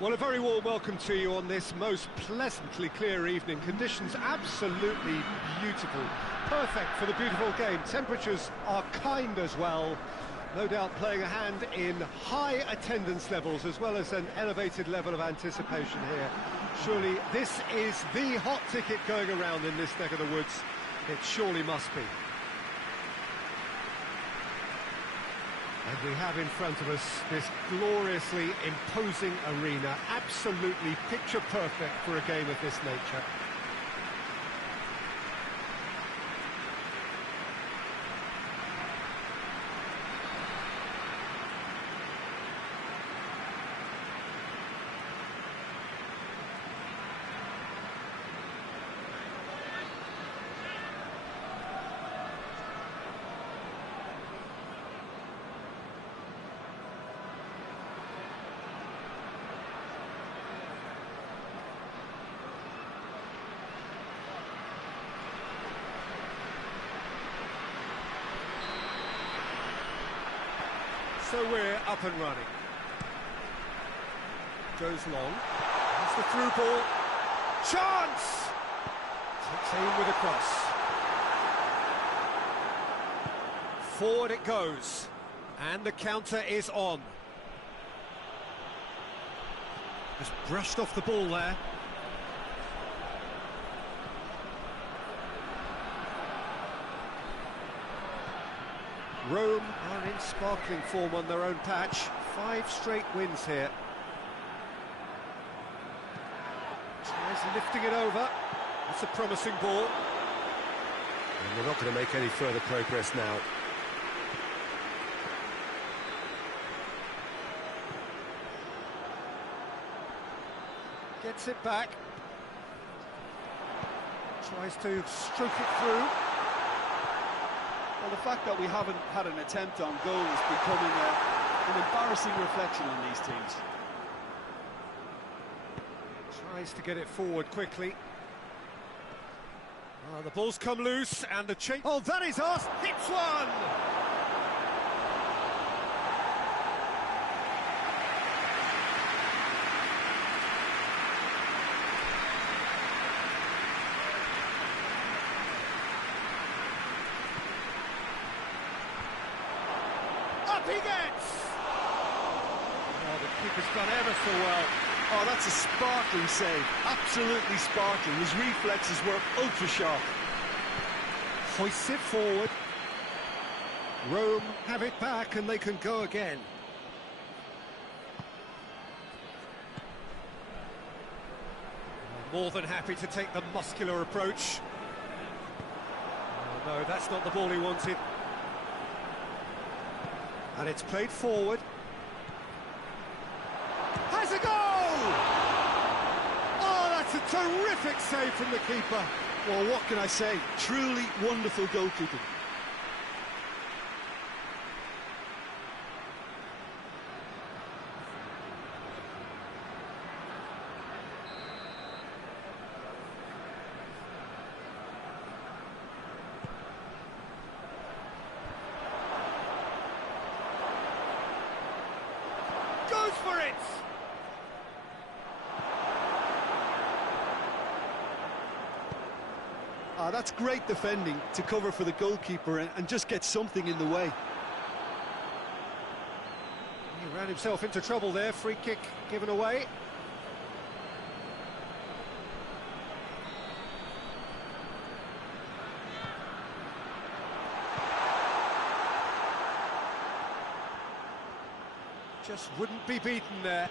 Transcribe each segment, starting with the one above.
Well, a very warm welcome to you on this most pleasantly clear evening. Conditions absolutely beautiful, perfect for the beautiful game. Temperatures are kind as well, no doubt playing a hand in high attendance levels as well as an elevated level of anticipation here. Surely this is the hot ticket going around in this neck of the woods. It surely must be. And we have in front of us this gloriously imposing arena, absolutely picture perfect for a game of this nature. So we're up and running. Goes long. That's the through ball. Chance! Takes aim with a cross. Forward it goes. And the counter is on. Just brushed off the ball there. Rome are in sparkling form on their own patch. 5 straight wins here. Tries lifting it over. That's a promising ball. And they're not going to make any further progress now. Gets it back. Tries to stroke it through. Well, the fact that we haven't had an attempt on goal is becoming an embarrassing reflection on these teams. Tries to get it forward quickly. Oh, the ball's come loose and the change. Oh, that is us! Hits one! He gets! Oh, the keeper's done ever so well. Oh, that's a sparkling save. Absolutely sparkling. His reflexes were ultra sharp. Hoists it forward. Rome have it back and they can go again. More than happy to take the muscular approach. Oh, no, that's not the ball he wanted. And it's played forward. Has a goal! Oh, that's a terrific save from the keeper. Well, what can I say? Truly wonderful goalkeeping. Goes for it! That's great defending to cover for the goalkeeper and just get something in the way. He ran himself into trouble there, free kick given away. Just wouldn't be beaten there.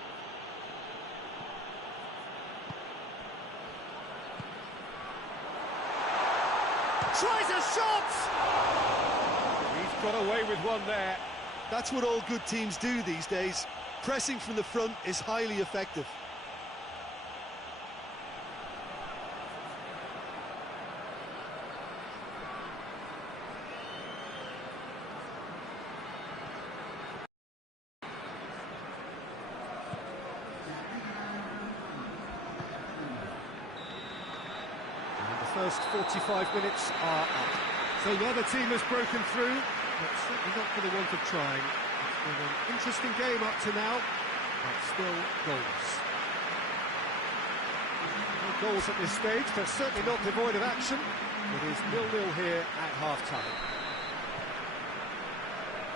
Tries a shot! He's got away with one there. That's what all good teams do these days. Pressing from the front is highly effective. First 45 minutes are up. So the other team has broken through, but certainly not for the want of trying. It's been an interesting game up to now, but still goals. Goals at this stage, but certainly not devoid of action. It is 0-0 here at half-time.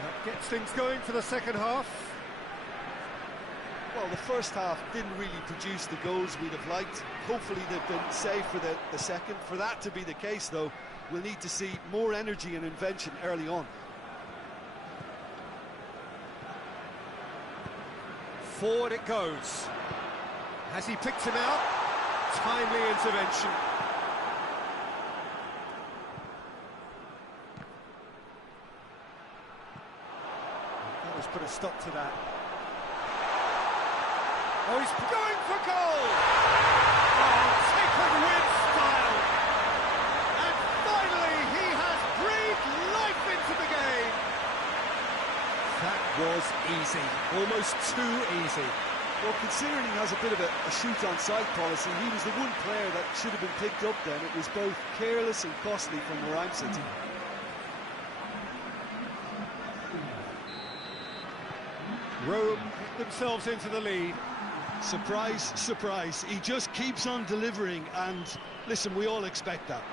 That gets things going for the second half. Well, the first half didn't really produce the goals we'd have liked. Hopefully they've been saved for the second. For that to be the case, though, we'll need to see more energy and invention early on. Forward it goes. Has he picked him out? Timely intervention. That has put a stop to that. Oh, he's going for goal! Oh, taken with style! And finally, he has breathed life into the game! That was easy, almost too easy. Well, considering he has a bit of a shoot-on-sight policy, he was the one player that should have been picked up then. It was both careless and costly from where I'm sitting. Rome get themselves into the lead. Surprise, surprise. He just keeps on delivering, and listen, we all expect that.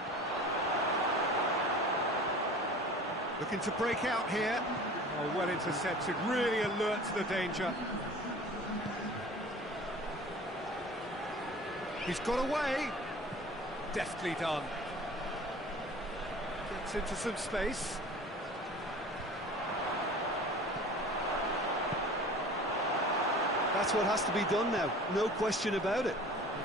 Looking to break out here. Oh, well intercepted, really alert to the danger. He's got away. Deftly done. Gets into some space. That's what has to be done now, no question about it.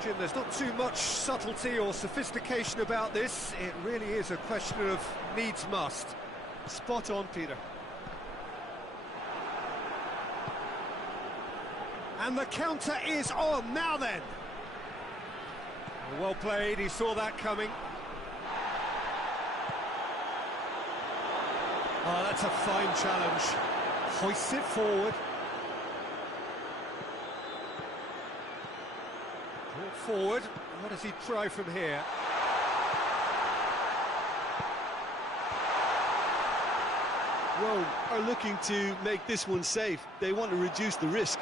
Jim, there's not too much subtlety or sophistication about this. It really is a question of needs must. Spot on, Peter. And the counter is on, now then. Well played, he saw that coming. Oh, that's a fine challenge. Hoists it forward. Brought forward. What does he try from here? Rome are looking to make this one safe. They want to reduce the risk.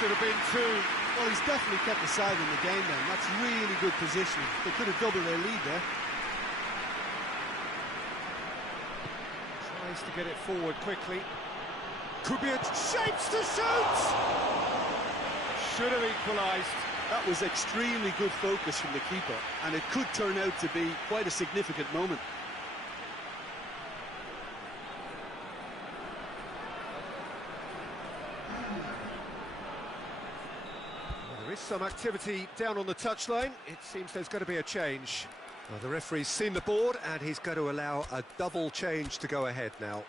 Should have been two. Well, he's definitely kept the side in the game then. That's really good positioning. They could have doubled their lead there. Tries to get it forward quickly. Could be a shapes to shoot! Should have equalised. That was extremely good focus from the keeper, and it could turn out to be quite a significant moment. Some activity down on the touchline. It seems there's going to be a change. Well, the referee's seen the board and he's going to allow a double change to go ahead now.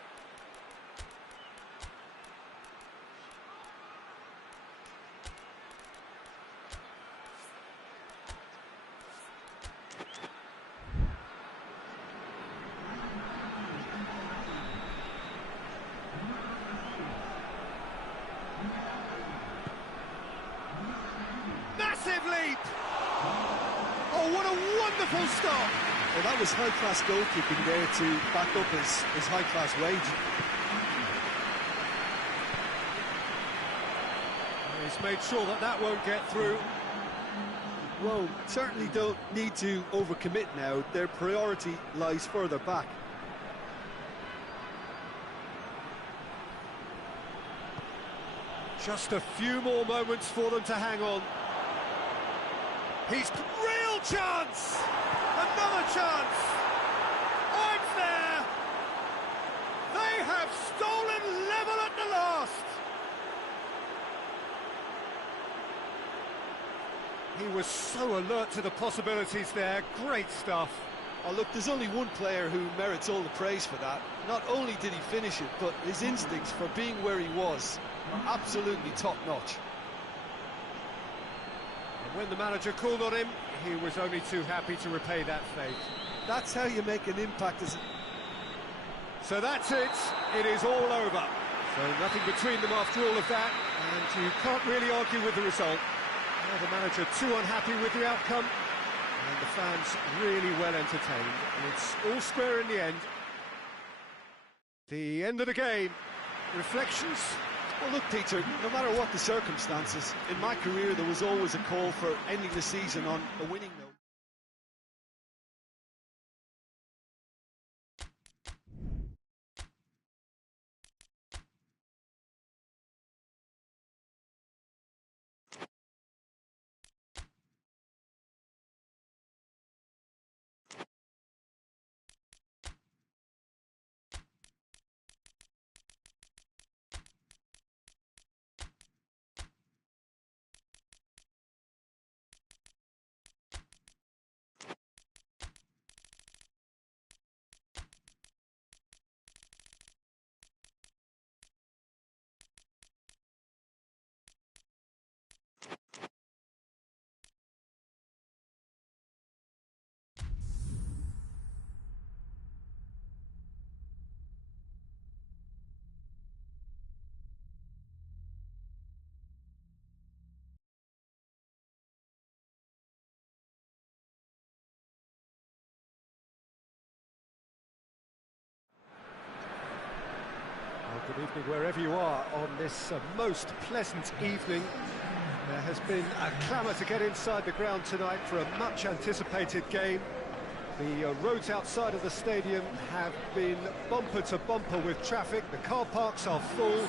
Leap! Oh, what a wonderful stop! Well, that was high-class goalkeeping there to back up his high-class wage. He's made sure that that won't get through. Well, certainly don't need to overcommit now. Their priority lies further back. Just a few more moments for them to hang on. He's real chance! Another chance! Oh, it's there! They have stolen level at the last! He was so alert to the possibilities there. Great stuff. Oh, look, there's only one player who merits all the praise for that. Not only did he finish it, but his instincts for being where he was are absolutely top-notch. When the manager called on him, he was only too happy to repay that faith. That's how you make an impact, isn't it? So that's it. It is all over. So nothing between them after all of that, and you can't really argue with the result. Now the manager too unhappy with the outcome, and the fans really well entertained. And it's all square in the end. The end of the game. Reflections? Well, look, Peter, no matter what the circumstances, in my career there was always a call for ending the season on a winning note. Good evening wherever you are on this most pleasant evening. There has been a clamour to get inside the ground tonight for a much anticipated game. The roads outside of the stadium have been bumper to bumper with traffic. The car parks are full.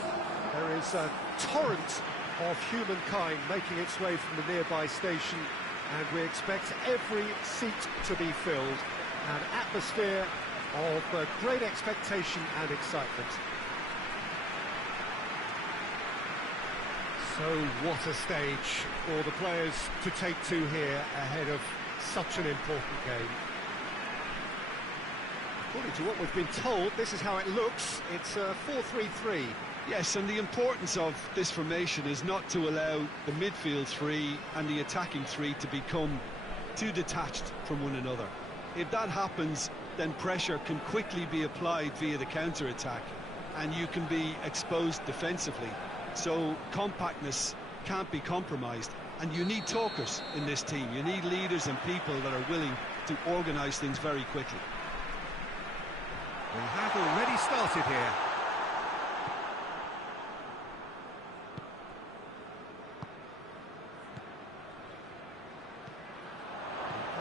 There is a torrent of humankind making its way from the nearby station, and we expect every seat to be filled. An atmosphere of great expectation and excitement. So what a stage for the players to take to here ahead of such an important game. According to what we've been told, this is how it looks. It's a 4-3-3. Yes, and the importance of this formation is not to allow the midfield three and the attacking three to become too detached from one another. If that happens, then pressure can quickly be applied via the counter-attack, and you can be exposed defensively. So compactness can't be compromised, and you need talkers in this team. You need leaders and people that are willing to organise things very quickly. We have already started here.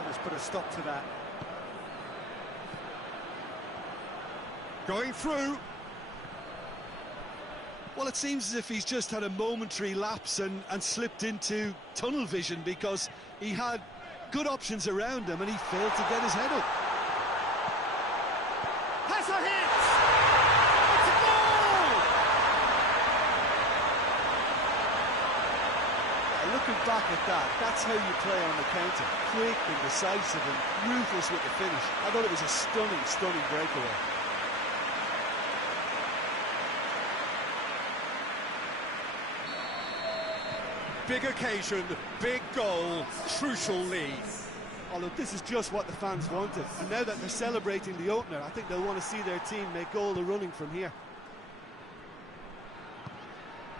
Let's put a stop to that. Going through. Well, it seems as if he's just had a momentary lapse and slipped into tunnel vision, because he had good options around him and he failed to get his head up. Has a hit! It's a goal! Looking back at that, that's how you play on the counter. Quick and decisive and ruthless with the finish. I thought it was a stunning, stunning breakaway. Big occasion, big goal, crucial lead. Oh, look, this is just what the fans wanted. And now that they're celebrating the opener, I think they'll want to see their team make all the running from here.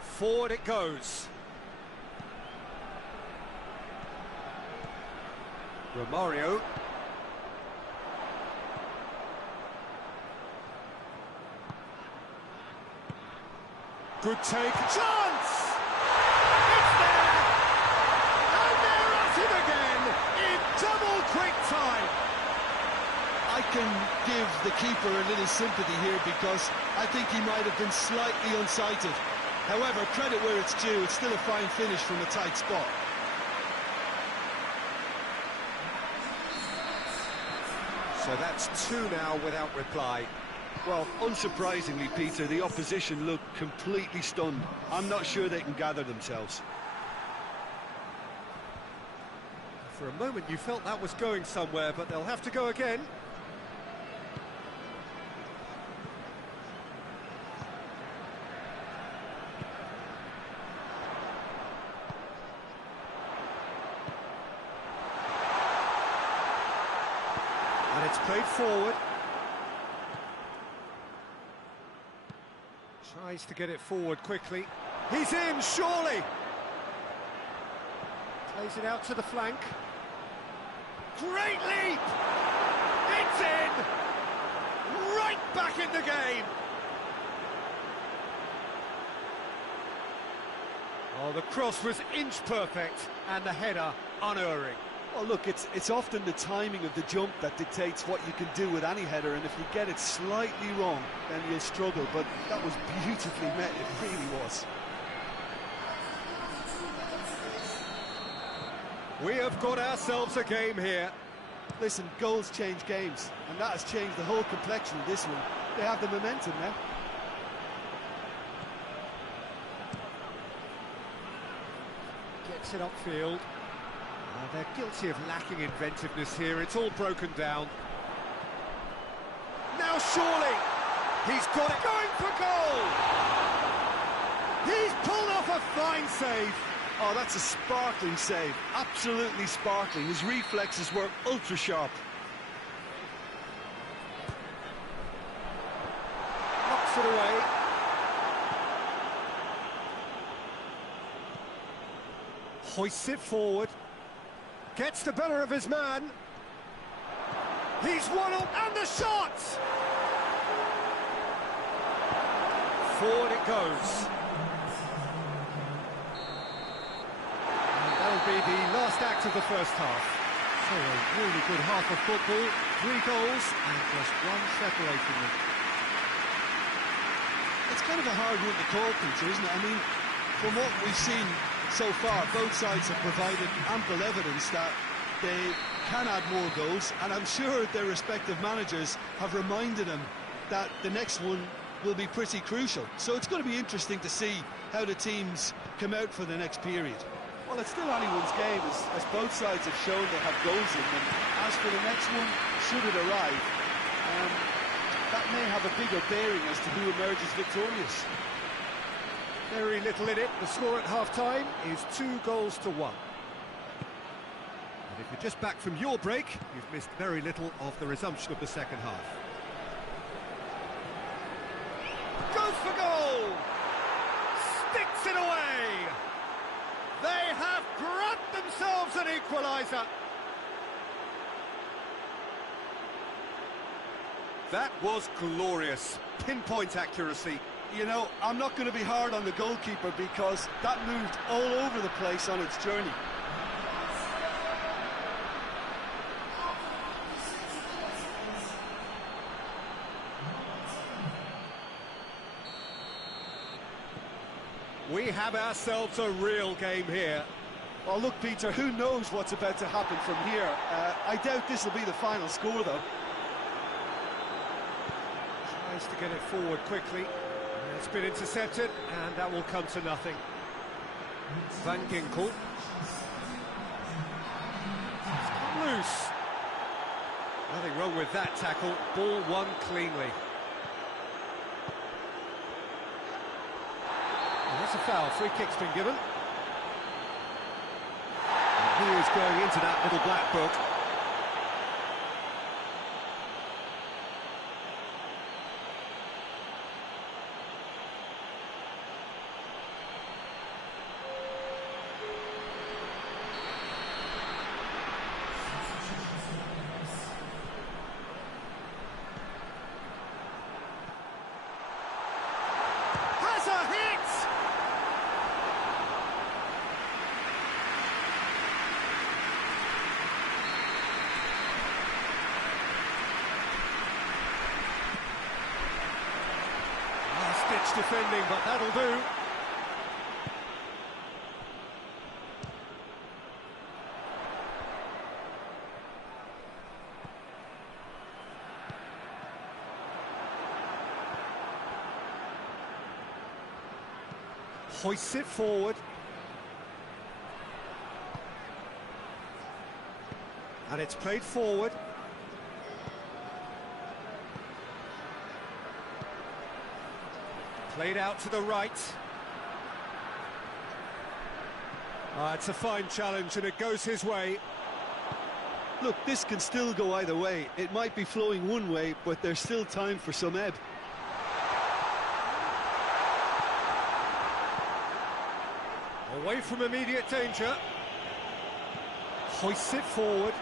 Forward it goes. Romario. Good take. Chance! Double quick time. I can give the keeper a little sympathy here, because I think he might have been slightly unsighted. However, credit where it's due, it's still a fine finish from a tight spot. So that's two now without reply. Well, unsurprisingly, Peter, the opposition look completely stunned. I'm not sure they can gather themselves. For a moment you felt that was going somewhere, but they'll have to go again. And it's played forward. Tries to get it forward quickly. He's in, surely! Plays it out to the flank. Great leap! It's in! Right back in the game! Oh, the cross was inch perfect, and the header unerring. Well, look, it's often the timing of the jump that dictates what you can do with any header, and if you get it slightly wrong, then you'll struggle, but that was beautifully met, it really was. We have got ourselves a game here. Listen, goals change games, and that has changed the whole complexion of this one. They have the momentum now. Gets it upfield. They're guilty of lacking inventiveness here. It's all broken down. Now surely he's got it, going for goal. He's pulled off a fine save. Oh, that's a sparkling save, absolutely sparkling. His reflexes were ultra sharp. Knocks it away. Hoists it forward. Gets the better of his man. He's won up, and the shot! Forward it goes. Be the last act of the first half. So a really good half of football, 3 goals and just one separating them. It's kind of a hard one to call, Peter, isn't it? I mean, from what we've seen so far, both sides have provided ample evidence that they can add more goals, and I'm sure their respective managers have reminded them that the next one will be pretty crucial. So it's going to be interesting to see how the teams come out for the next period. Well, it's still anyone's game, as both sides have shown they have goals in them. As for the next one, should it arrive, that may have a bigger bearing as to who emerges victorious. Very little in it. The score at half-time is 2-1. And if you're just back from your break, you've missed very little of the resumption of the second half. Goes for goal! Sticks it away! They have grabbed themselves an equaliser. That was glorious. Pinpoint accuracy. You know, I'm not going to be hard on the goalkeeper because that moved all over the place on its journey. We have ourselves a real game here. Well, look, Peter, who knows what's about to happen from here? I doubt this will be the final score, though. Tries to get it forward quickly. It's been intercepted, and that will come to nothing. Van Ginkel. It's come loose. Nothing wrong with that tackle. Ball won cleanly. That's a foul. Free kick's been given. And he is going into that little black book. Has a hit! Defending, but that'll do. Hoists it forward. And it's played forward. Played out to the right. It's a fine challenge and it goes his way. Look, this can still go either way. It might be flowing one way, but there's still time for some ebb. Away from immediate danger. Hoists it forward.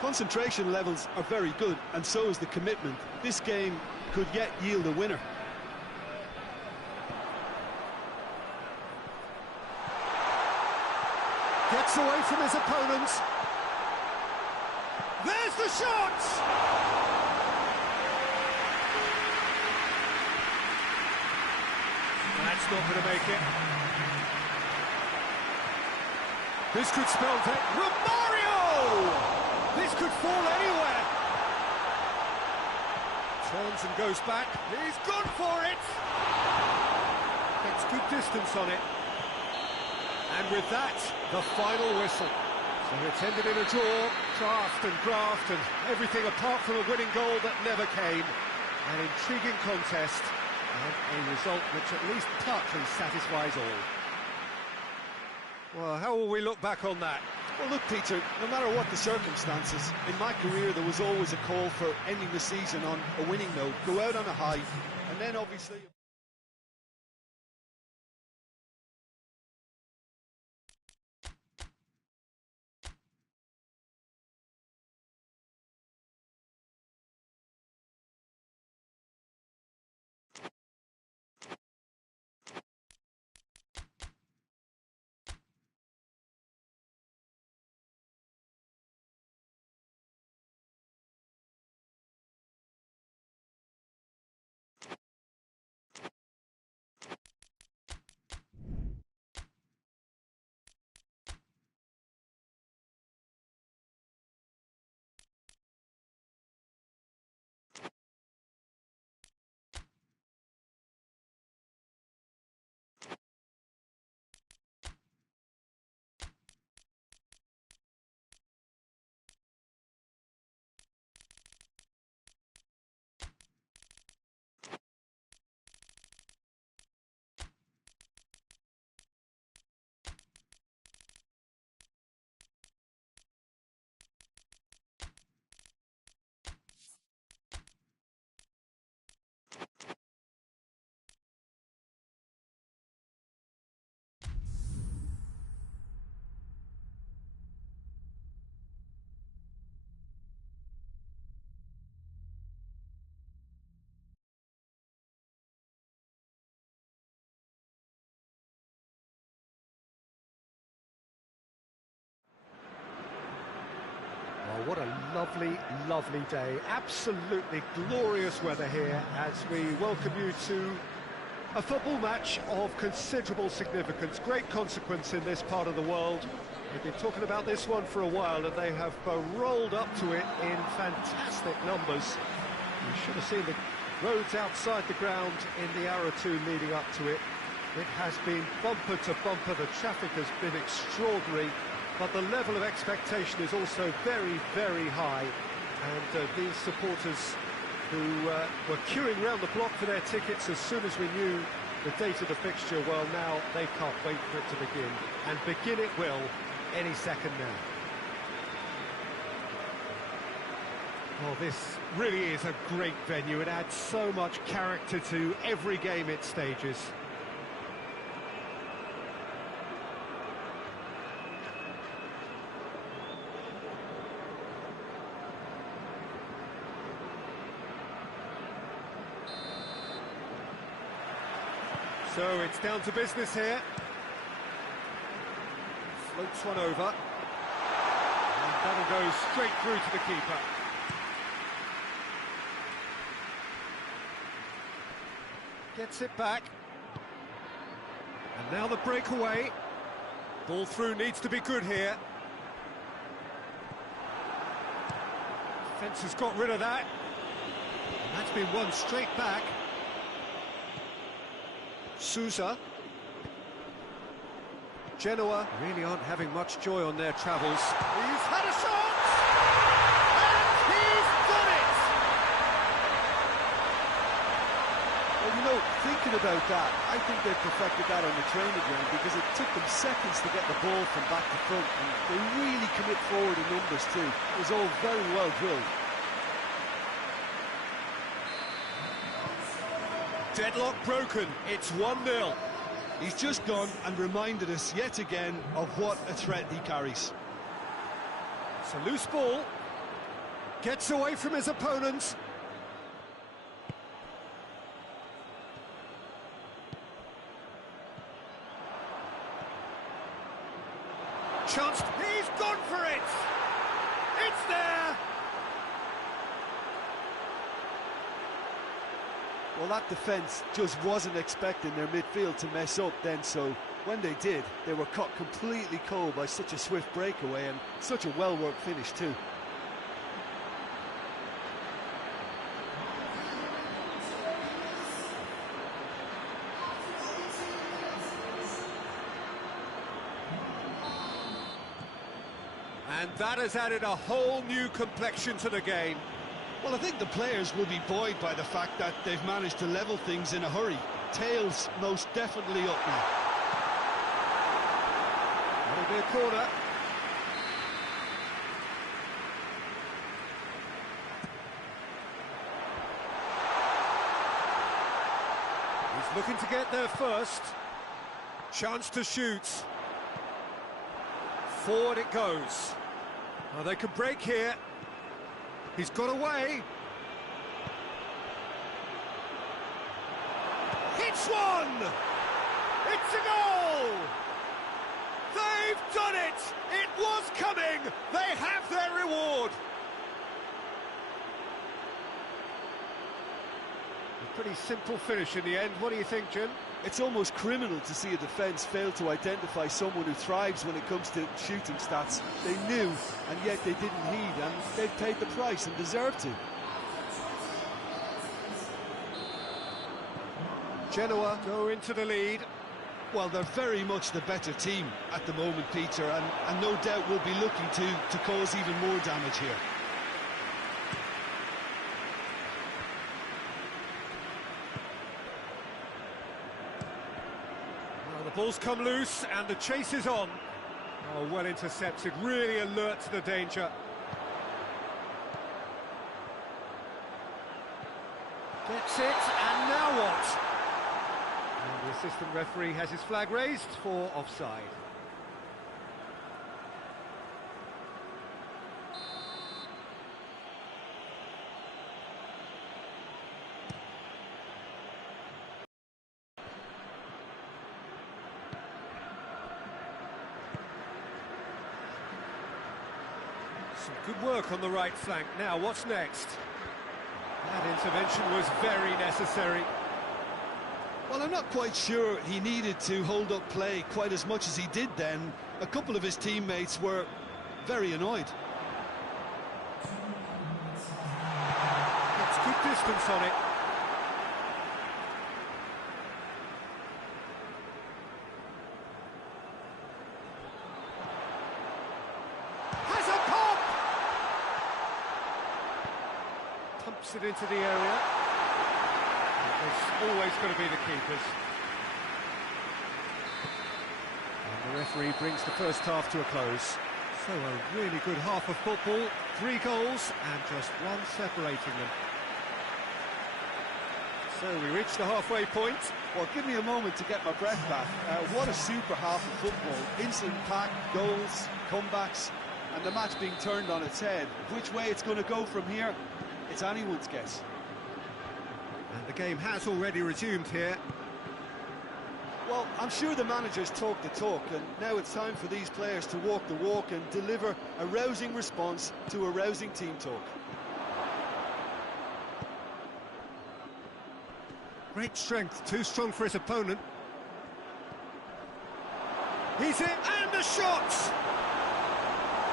Concentration levels are very good, and so is the commitment. This game could yet yield a winner. Gets away from his opponents. There's the shot! That's not going to make it. This could spell death. Romario! This could fall anywhere. Turns and goes back. He's gone for it. Gets good distance on it. And with that, the final whistle. So it's ended in a draw, graft and everything apart from a winning goal that never came. An intriguing contest and a result which at least partly satisfies all. Well, how will we look back on that? Well, look, Peter, no matter what the circumstances, in my career there was always a call for ending the season on a winning note, go out on a high, and then obviously... Oh, what a lovely, lovely day. Absolutely glorious weather here as we welcome you to a football match of considerable significance, great consequence in this part of the world. We've been talking about this one for a while and they have rolled up to it in fantastic numbers. You should have seen the roads outside the ground in the hour or two leading up to it. It has been bumper to bumper, the traffic has been extraordinary. But the level of expectation is also very, very high. And these supporters who were queuing around the block for their tickets as soon as we knew the date of the fixture, well, now they can't wait for it to begin. And begin it will any second now. Well, this really is a great venue. It adds so much character to every game it stages. So it's down to business here. Floats one over. And that'll go straight through to the keeper. Gets it back. And now the breakaway. Ball through needs to be good here. Defence has got rid of that. And that's been won straight back. Sousa. Genoa really aren't having much joy on their travels. He's had a shot! And he's done it! Well, you know, thinking about that, I think they perfected that on the training ground because it took them seconds to get the ball from back to front, and they really commit forward in numbers too. It was all very well drilled. Deadlock broken, it's 1-0. He's just gone and reminded us yet again of what a threat he carries. It's a loose ball. Gets away from his opponents. Chance. Well, that defence just wasn't expecting their midfield to mess up then, so when they did, they were caught completely cold by such a swift breakaway and such a well-worked finish too. And that has added a whole new complexion to the game. Well, I think the players will be buoyed by the fact that they've managed to level things in a hurry. Tails most definitely up now. That'll be a corner. He's looking to get there first. Chance to shoot. Forward it goes. Oh, they could break here. He's got away. Hits one! It's a goal! They've done it! It was coming! They have their reward! A pretty simple finish in the end. What do you think, Jim? It's almost criminal to see a defence fail to identify someone who thrives when it comes to shooting stats. They knew, and yet they didn't heed, and they've paid the price and deserve to. Genoa go into the lead. Well, they're very much the better team at the moment, Peter, and no doubt will be looking to cause even more damage here. The ball's come loose and the chase is on. Oh, well intercepted, really alert to the danger. Gets it, and now what? And the assistant referee has his flag raised for offside. Some good work on the right flank. Now, what's next? That intervention was very necessary. Well, I'm not quite sure he needed to hold up play quite as much as he did then. A couple of his teammates were very annoyed. Gets good distance on it. Pumps it into the area. It's always going to be the keepers. And the referee brings the first half to a close. So a really good half of football, 3 goals and just one separating them. So we reach the halfway point. Well, give me a moment to get my breath back. What a super half of football. Instant pack, goals, comebacks, and the match being turned on its head. Which way it's going to go from here, it's anyone's guess. And the game has already resumed here. Well, I'm sure the managers talk the talk, and now it's time for these players to walk the walk and deliver a rousing response to a rousing team talk. Great strength, too strong for his opponent. He's in, and the shot!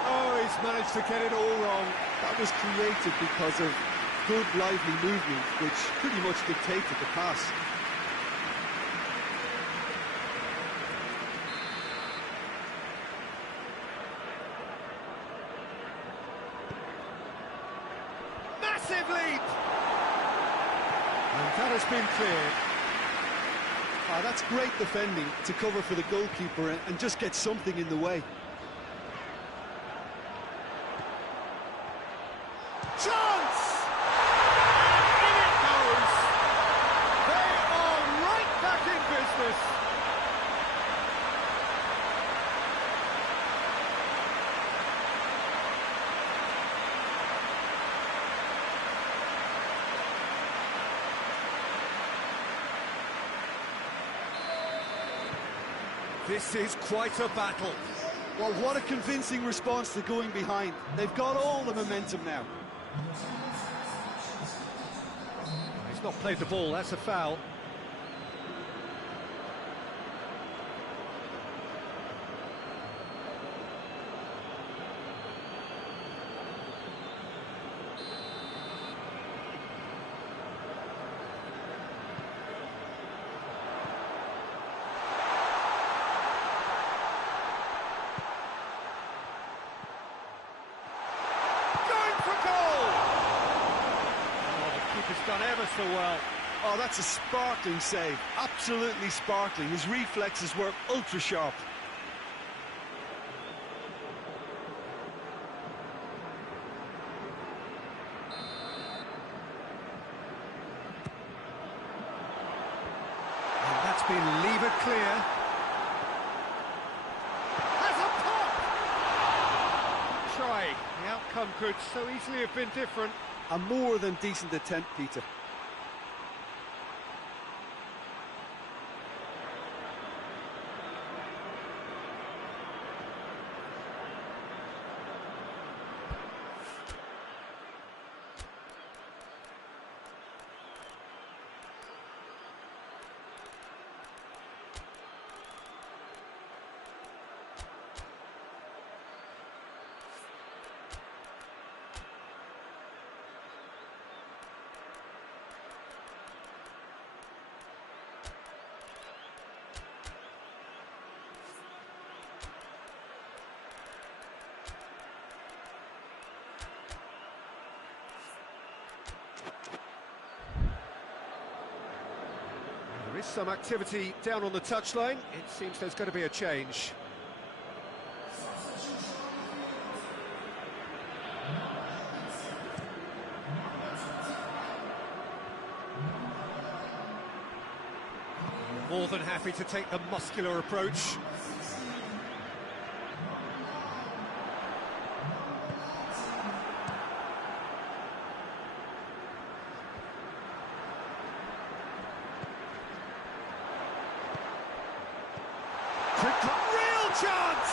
Oh, he's managed to get it all wrong. That was created because of good, lively movement, which pretty much dictated the pass. Massive leap! And that has been cleared. That's great defending to cover for the goalkeeper and just get something in the way. Chance! And in it goes! They are right back in business! This is quite a battle. Well, what a convincing response to going behind. They've got all the momentum now. He's not played the ball, that's a foul. Done ever so well. Oh, that's a sparkling save. Absolutely sparkling. His reflexes were ultra sharp. And that's been levered clear. Has a pop! Try. The outcome could so easily have been different. A more than decent attempt, Peter. There is some activity down on the touchline. It seems there's going to be a change. More than happy to take the muscular approach. Real chance!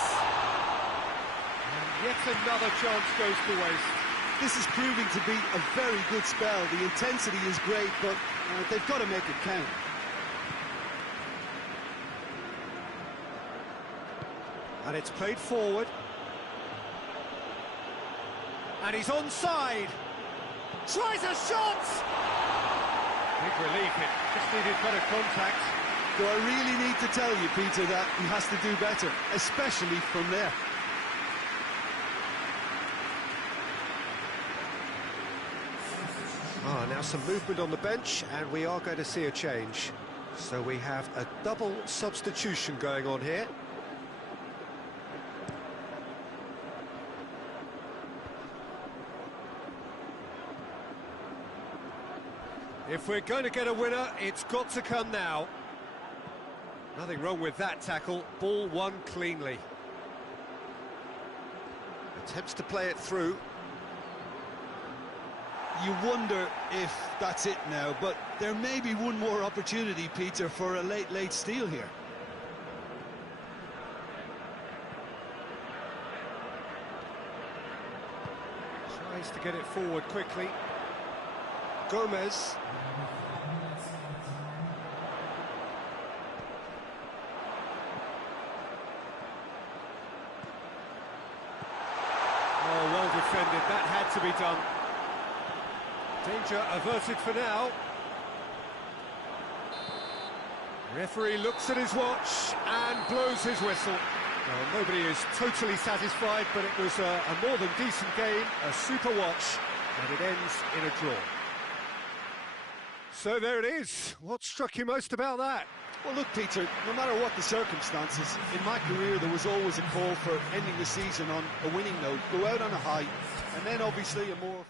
And yet another chance goes to waste. This is proving to be a very good spell. The intensity is great, but they've got to make it count. And it's played forward. And he's onside. Tries a shot! Big relief, it just needed better contact. Do I really need to tell you, Peter, that he has to do better, especially from there? Now some movement on the bench, and we are going to see a change. So we have a double substitution going on here. If we're going to get a winner, it's got to come now. Nothing wrong with that tackle. Ball won cleanly. Attempts to play it through. You wonder if that's it now, but there may be one more opportunity, Peter, for a late steal here. Tries to get it forward quickly. Gomez. Oh, well defended. That had to be done. Danger averted for now. Referee looks at his watch and blows his whistle. Well, nobody is totally satisfied, but it was a more than decent game, a super watch, and it ends in a draw. So there it is. What struck you most about that? Well, look, Peter, no matter what the circumstances, in my career there was always a call for ending the season on a winning note, go out on a high, and then obviously a more...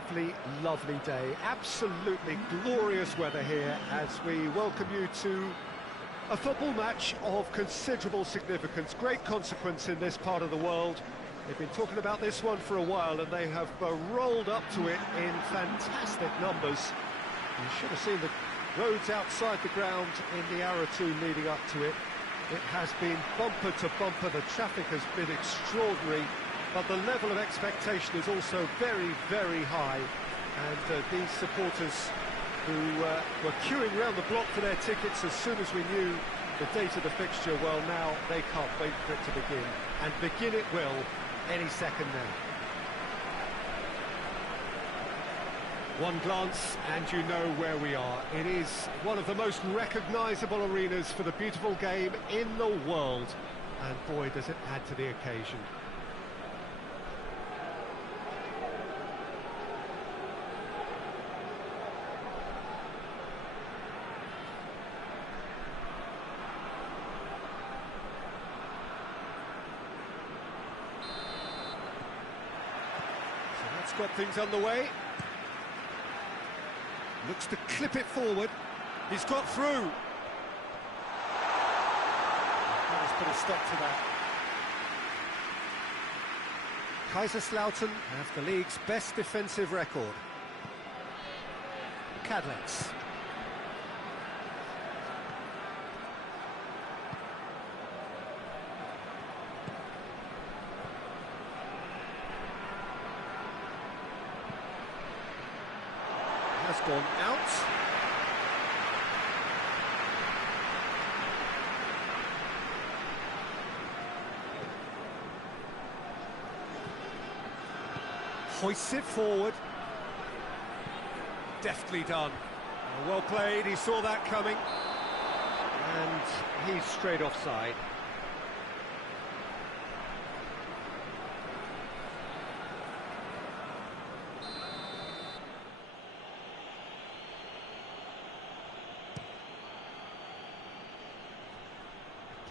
lovely, lovely day. Absolutely glorious weather here as we welcome you to a football match of considerable significance, great consequence in this part of the world. They've been talking about this one for a while and they have rolled up to it in fantastic numbers. You should have seen the roads outside the ground in the hour or two leading up to it. It has been bumper to bumper, the traffic has been extraordinary, but the level of expectation is also very, very high. And these supporters who were queuing around the block for their tickets as soon as we knew the date of the fixture, well, now they can't wait for it to begin. And begin it will any second now. One glance and you know where we are. It is one of the most recognisable arenas for the beautiful game in the world. And boy, does it add to the occasion. So that's got things underway. Looks to clip it forward. He's got through. Let's put a stop to that. Kaiserslautern have the league's best defensive record. Cadlets. Has gone out. Hoists it forward. Deftly done. Well played, he saw that coming. And he's straight offside.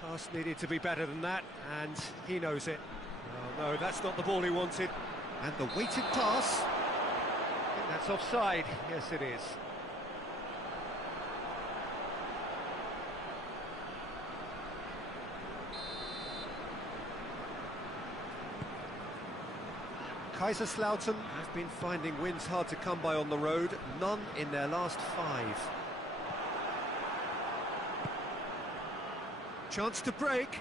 Pass needed to be better than that, and he knows it. Oh, no, that's not the ball he wanted. And the weighted pass. I think that's offside. Yes, it is. Kaiserslautern have been finding wins hard to come by on the road, none in their last 5. Chance to break.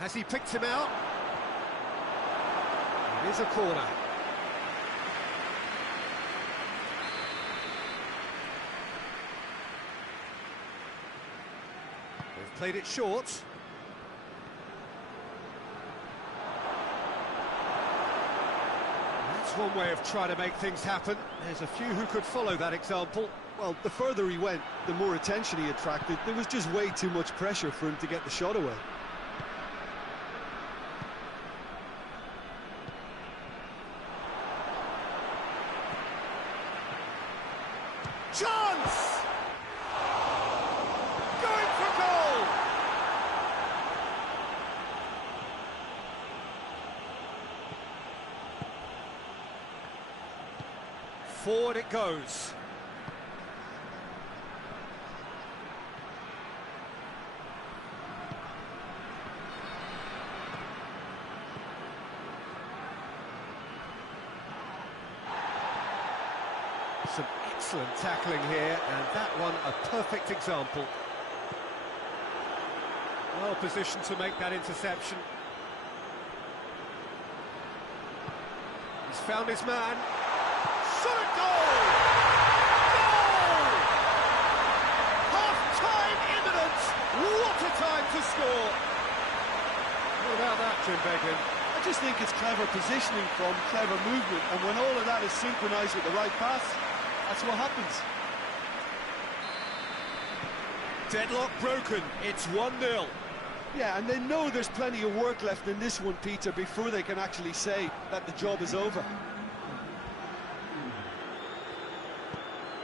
Has he picked him out? It is a corner. They've played it short. That's one way of trying to make things happen. There's a few who could follow that example. Well, the further he went, the more attention he attracted. There was just way too much pressure for him to get the shot away. Chance! Going for goal! Forward it goes. Some excellent tackling here, and that one a perfect example. Well positioned to make that interception. He's found his man. Shot at goal! Goal! Half-time imminent! What a time to score! What about that, Jim Beglin? I just think it's clever positioning from clever movement, and when all of that is synchronised with the right pass, that's what happens. Deadlock broken, it's 1-0. Yeah, and they know there's plenty of work left in this one, Peter, before they can actually say that the job is over.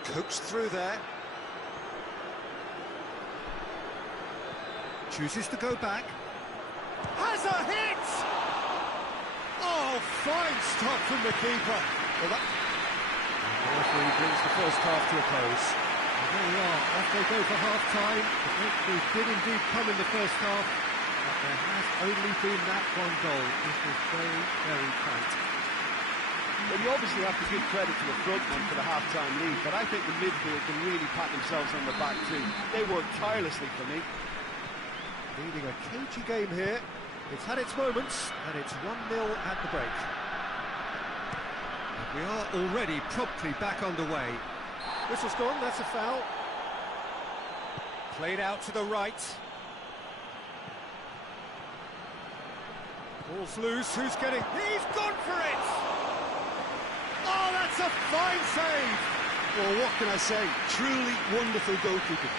Coaxed through there. Chooses to go back. Has a hit! Oh, fine stop from the keeper. Well, the referee brings the first half to a close. And there we are, off they go for half-time. The breakthrough did indeed come in the first half, but there has only been that one goal. This was very, very tight. Well, you obviously have to give credit to the front men for the half-time lead, but I think the midfield can really pat themselves on the back too. They worked tirelessly for me. Leading a cagey game here. It's had its moments, and it's 1-0 at the break. And we are already promptly back underway. Whistle's gone, that's a foul. Played out to the right. Ball's loose, who's getting... He's gone for it! Oh, that's a fine save! Well, what can I say? Truly wonderful goalkeeping.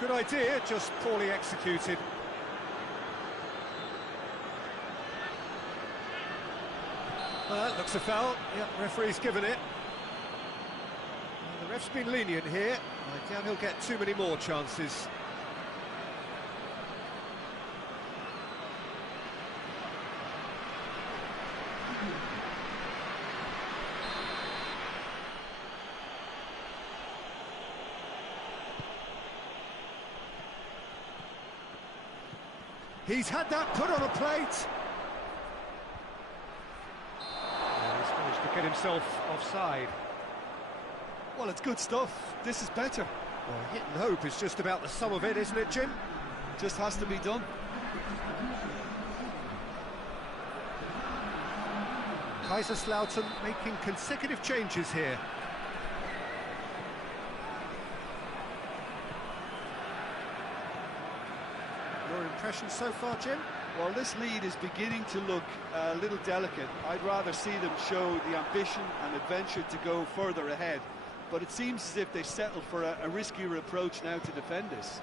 Good idea, just poorly executed. Well, that looks a foul. Yep, referee's given it. Well, the ref's been lenient here. I doubt he'll get too many more chances. He's had that put on a plate. He's managed to get himself offside. Well, it's good stuff. This is better. Well, hit and hope is just about the sum of it, isn't it, Jim? Just has to be done. Kaiserslautern making consecutive changes here. Your impressions so far, Jim? Well, this lead is beginning to look a little delicate. I'd rather see them show the ambition and adventure to go further ahead. But it seems as if they settled for a riskier approach now to defend this.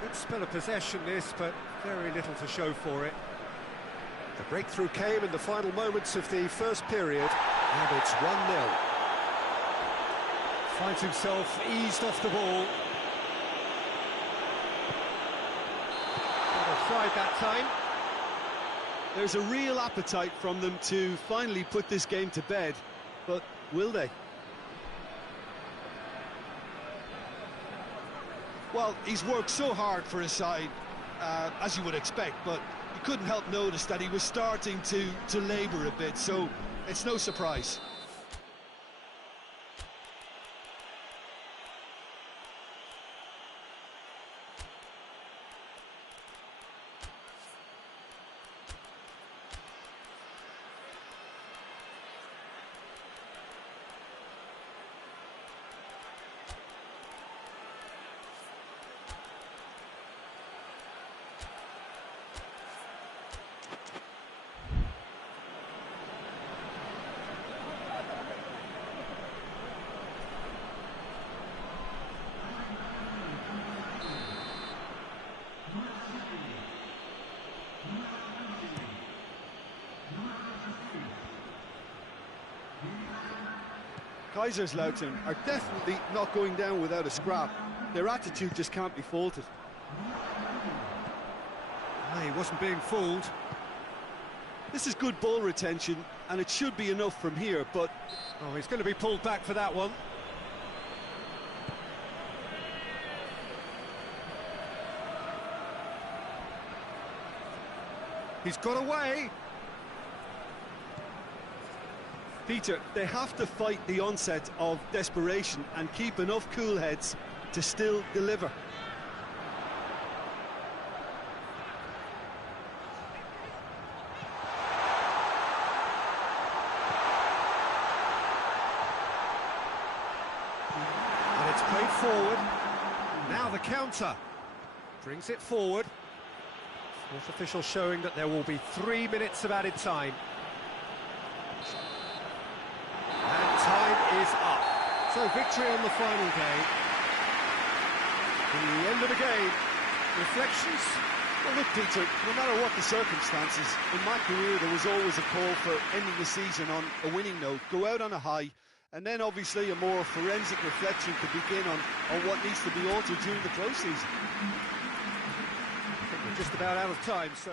Good spell of possession this, but very little to show for it. The breakthrough came in the final moments of the first period, and it's 1-0. Finds himself eased off the ball. Got offside that time. There's a real appetite from them to finally put this game to bed, but will they? Well, he's worked so hard for his side, as you would expect, but you couldn't help notice that he was starting to labour a bit, so it's no surprise. Kaiserslautern are definitely not going down without a scrap. Their attitude just can't be faulted. He wasn't being fooled. This is good ball retention, and it should be enough from here, but... Oh, he's going to be pulled back for that one. He's got away. Peter, they have to fight the onset of desperation and keep enough cool heads to still deliver. And it's played forward. Now the counter. Brings it forward. Fourth official showing that there will be 3 minutes of added time. And time is up. So victory on the final day. The end of the game. Reflections? Well, look, Peter, no matter what the circumstances, in my career there was always a call for ending the season on a winning note, go out on a high, and then obviously a more forensic reflection to begin on what needs to be altered during the close season. I think we're just about out of time, so...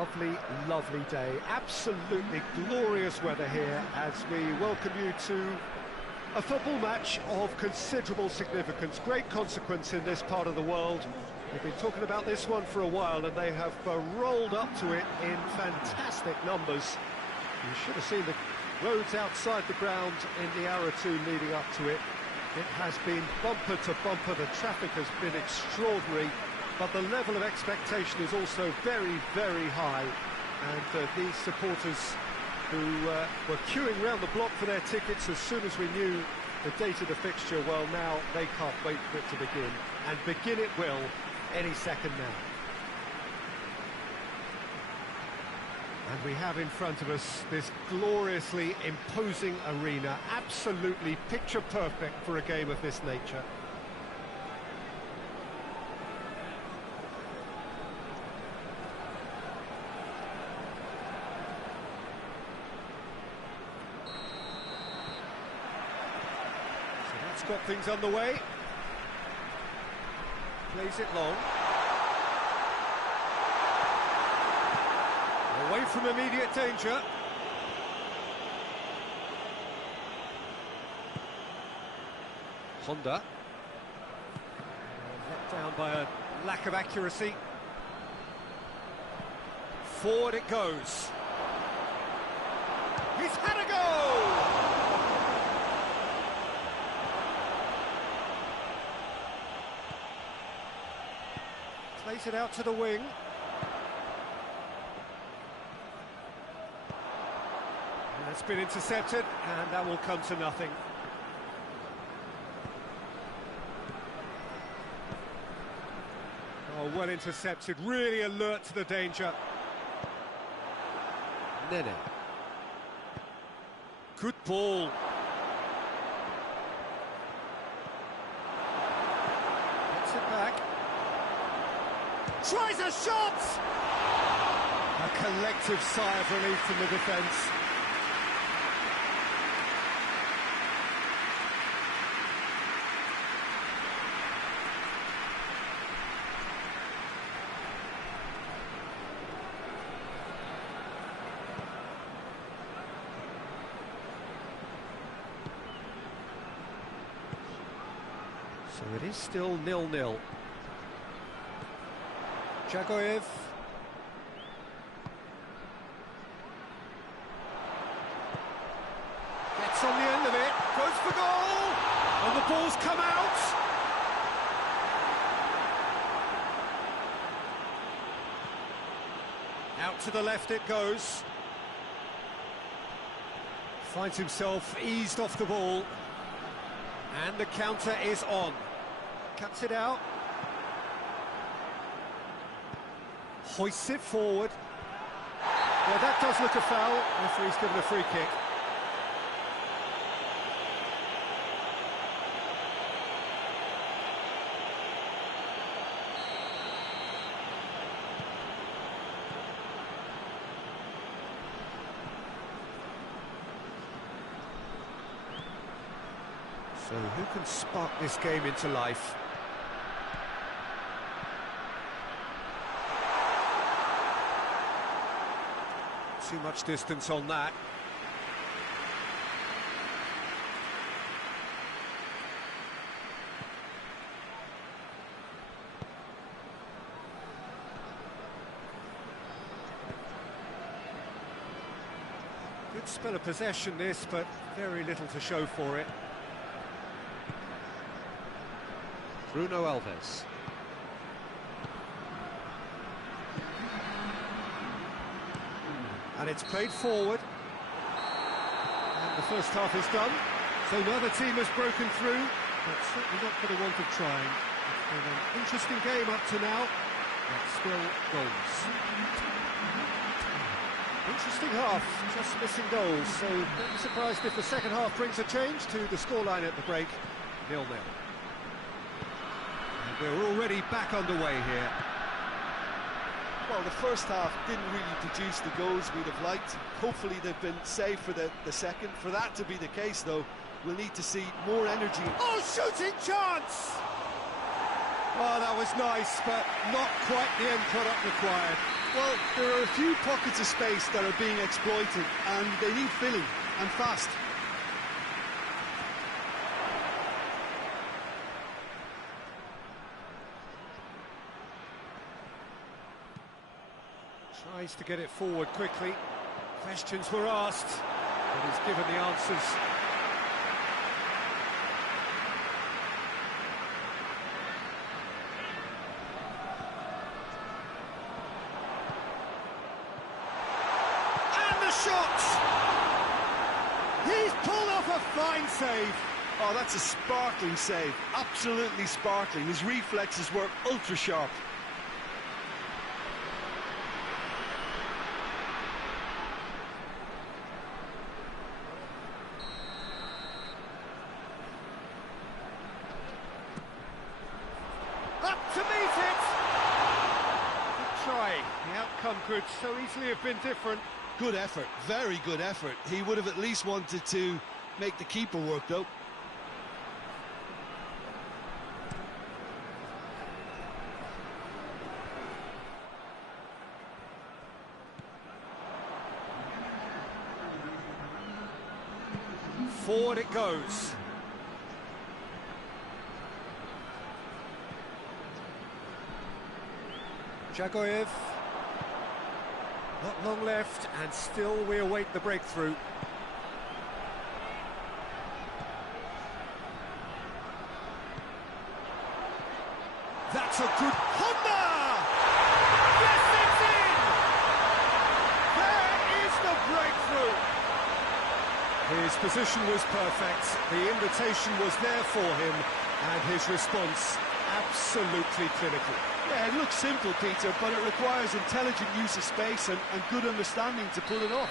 lovely, lovely day. Absolutely glorious weather here as we welcome you to a football match of considerable significance, great consequence in this part of the world. We've been talking about this one for a while and they have rolled up to it in fantastic numbers. You should have seen the roads outside the ground in the hour or two leading up to it. It has been bumper to bumper, the traffic has been extraordinary, but the level of expectation is also very, very high. And these supporters who were queuing round the block for their tickets as soon as we knew the date of the fixture, well, now they can't wait for it to begin. And begin it will any second now. And we have in front of us this gloriously imposing arena, absolutely picture perfect for a game of this nature. So that's got things underway. Plays it long. Away from immediate danger. Honda. Let down by a lack of accuracy. Forward it goes. He's had a go! Plays it out to the wing. It's been intercepted, and that will come to nothing. Oh, well intercepted, really alert to the danger. Nene. Good ball. Gets it back. Tries a shot! A collective sigh of relief from the defence. So it is still 0-0. Jagoev. Gets on the end of it, goes for goal! And the ball's come out! Out to the left it goes. Finds himself eased off the ball. And the counter is on. Cuts it out. Hoists it forward. Yeah, that does look a foul. Referee's given a free kick. So who can spark this game into life? Too much distance on that. Good spell of possession this, but very little to show for it. Bruno Alves. And it's played forward. And the first half is done. So neither team has broken through, but certainly not for the want of trying. It's been an interesting game up to now, but still goals. Interesting half, just missing goals. So don't be surprised if the second half brings a change to the scoreline at the break. 0-0. And we're already back underway here. Well, the first half didn't really produce the goals we'd have liked. Hopefully they've been saved for the second. For that to be the case, though, we'll need to see more energy. Oh, shooting chance! Oh, that was nice, but not quite the end product required. Well, there are a few pockets of space that are being exploited, and they need filling, and fast. Tries to get it forward quickly. Questions were asked, but he's given the answers. And the shot! He's pulled off a fine save. Oh, that's a sparkling save. Absolutely sparkling. His reflexes were ultra sharp. Up to meet it! Good try. The outcome could so easily have been different. Good effort, very good effort. He would have at least wanted to make the keeper work, though. Forward it goes. Jagoyev. Not long left, and still we await the breakthrough. That's a good Honda! Yes, it's in! There is the breakthrough! His position was perfect, the invitation was there for him, and his response absolutely clinical. Yeah, it looks simple, Peter, but it requires intelligent use of space and good understanding to pull it off.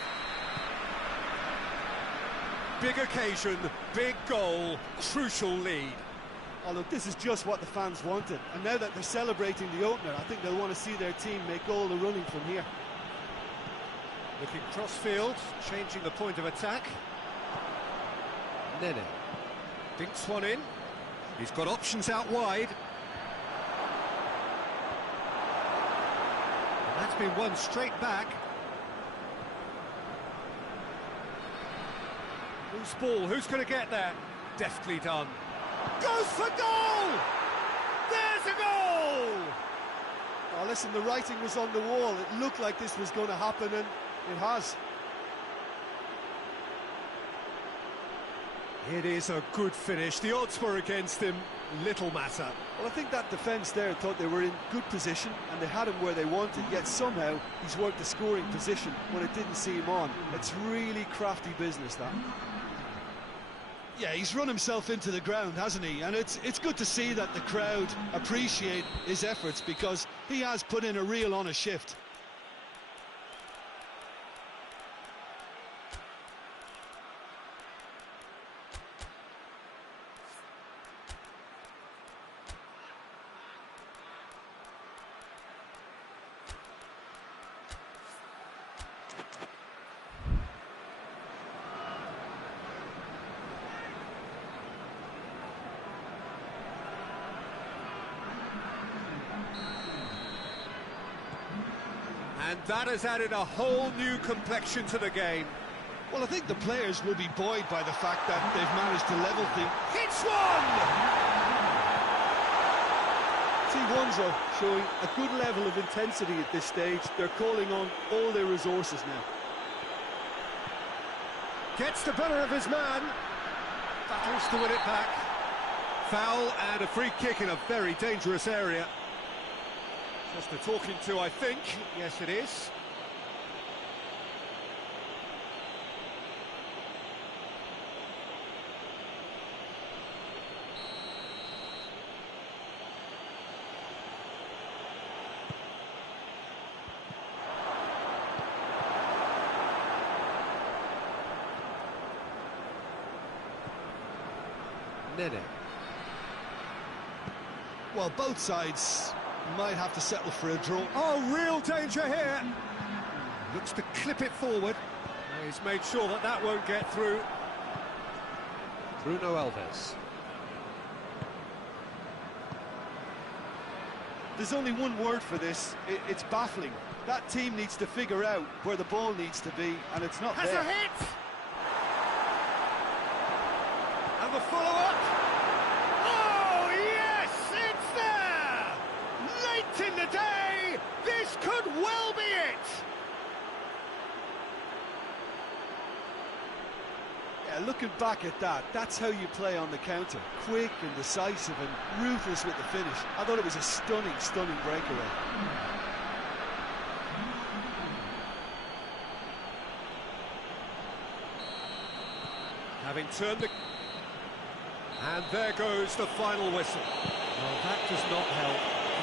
Big occasion, big goal, crucial lead. Oh, look, this is just what the fans wanted. And now that they're celebrating the opener, I think they'll want to see their team make all the running from here. Looking cross-field, changing the point of attack. Nene dinks one in. He's got options out wide. And that's been won straight back. Loose ball, who's going to get there? Deftly done. Goes for goal! There's a goal! Oh, listen, the writing was on the wall. It looked like this was going to happen, and it has. It is a good finish. The odds were against him. Little matter. Well, I think that defence there thought they were in good position, and they had him where they wanted, yet somehow he's worked the scoring position when it didn't see him on. It's really crafty business, that. Yeah, he's run himself into the ground, hasn't he? And it's good to see that the crowd appreciate his efforts, because he has put in a real honest shift. And that has added a whole new complexion to the game. Well, I think the players will be buoyed by the fact that they've managed to level things. Hits one! T1s are showing a good level of intensity at this stage. They're calling on all their resources now. Gets the better of his man. Battles to win it back. Foul and a free kick in a very dangerous area. Just a talking to, I think. Yes, it is. Nene. Well, both sides might have to settle for a draw. Oh, real danger here. Looks to clip it forward. He's made sure that that won't get through. Bruno Alves. There's only one word for this. It's baffling. That team needs to figure out where the ball needs to be, and it's not Has there. a hit! And the follow-up. Oh, yes, it's there! Late in the day, this could well be it! Yeah, looking back at that, that's how you play on the counter. Quick and decisive and ruthless with the finish. I thought it was a stunning, stunning breakaway. Having turned the... And there goes the final whistle. Well, that does not help.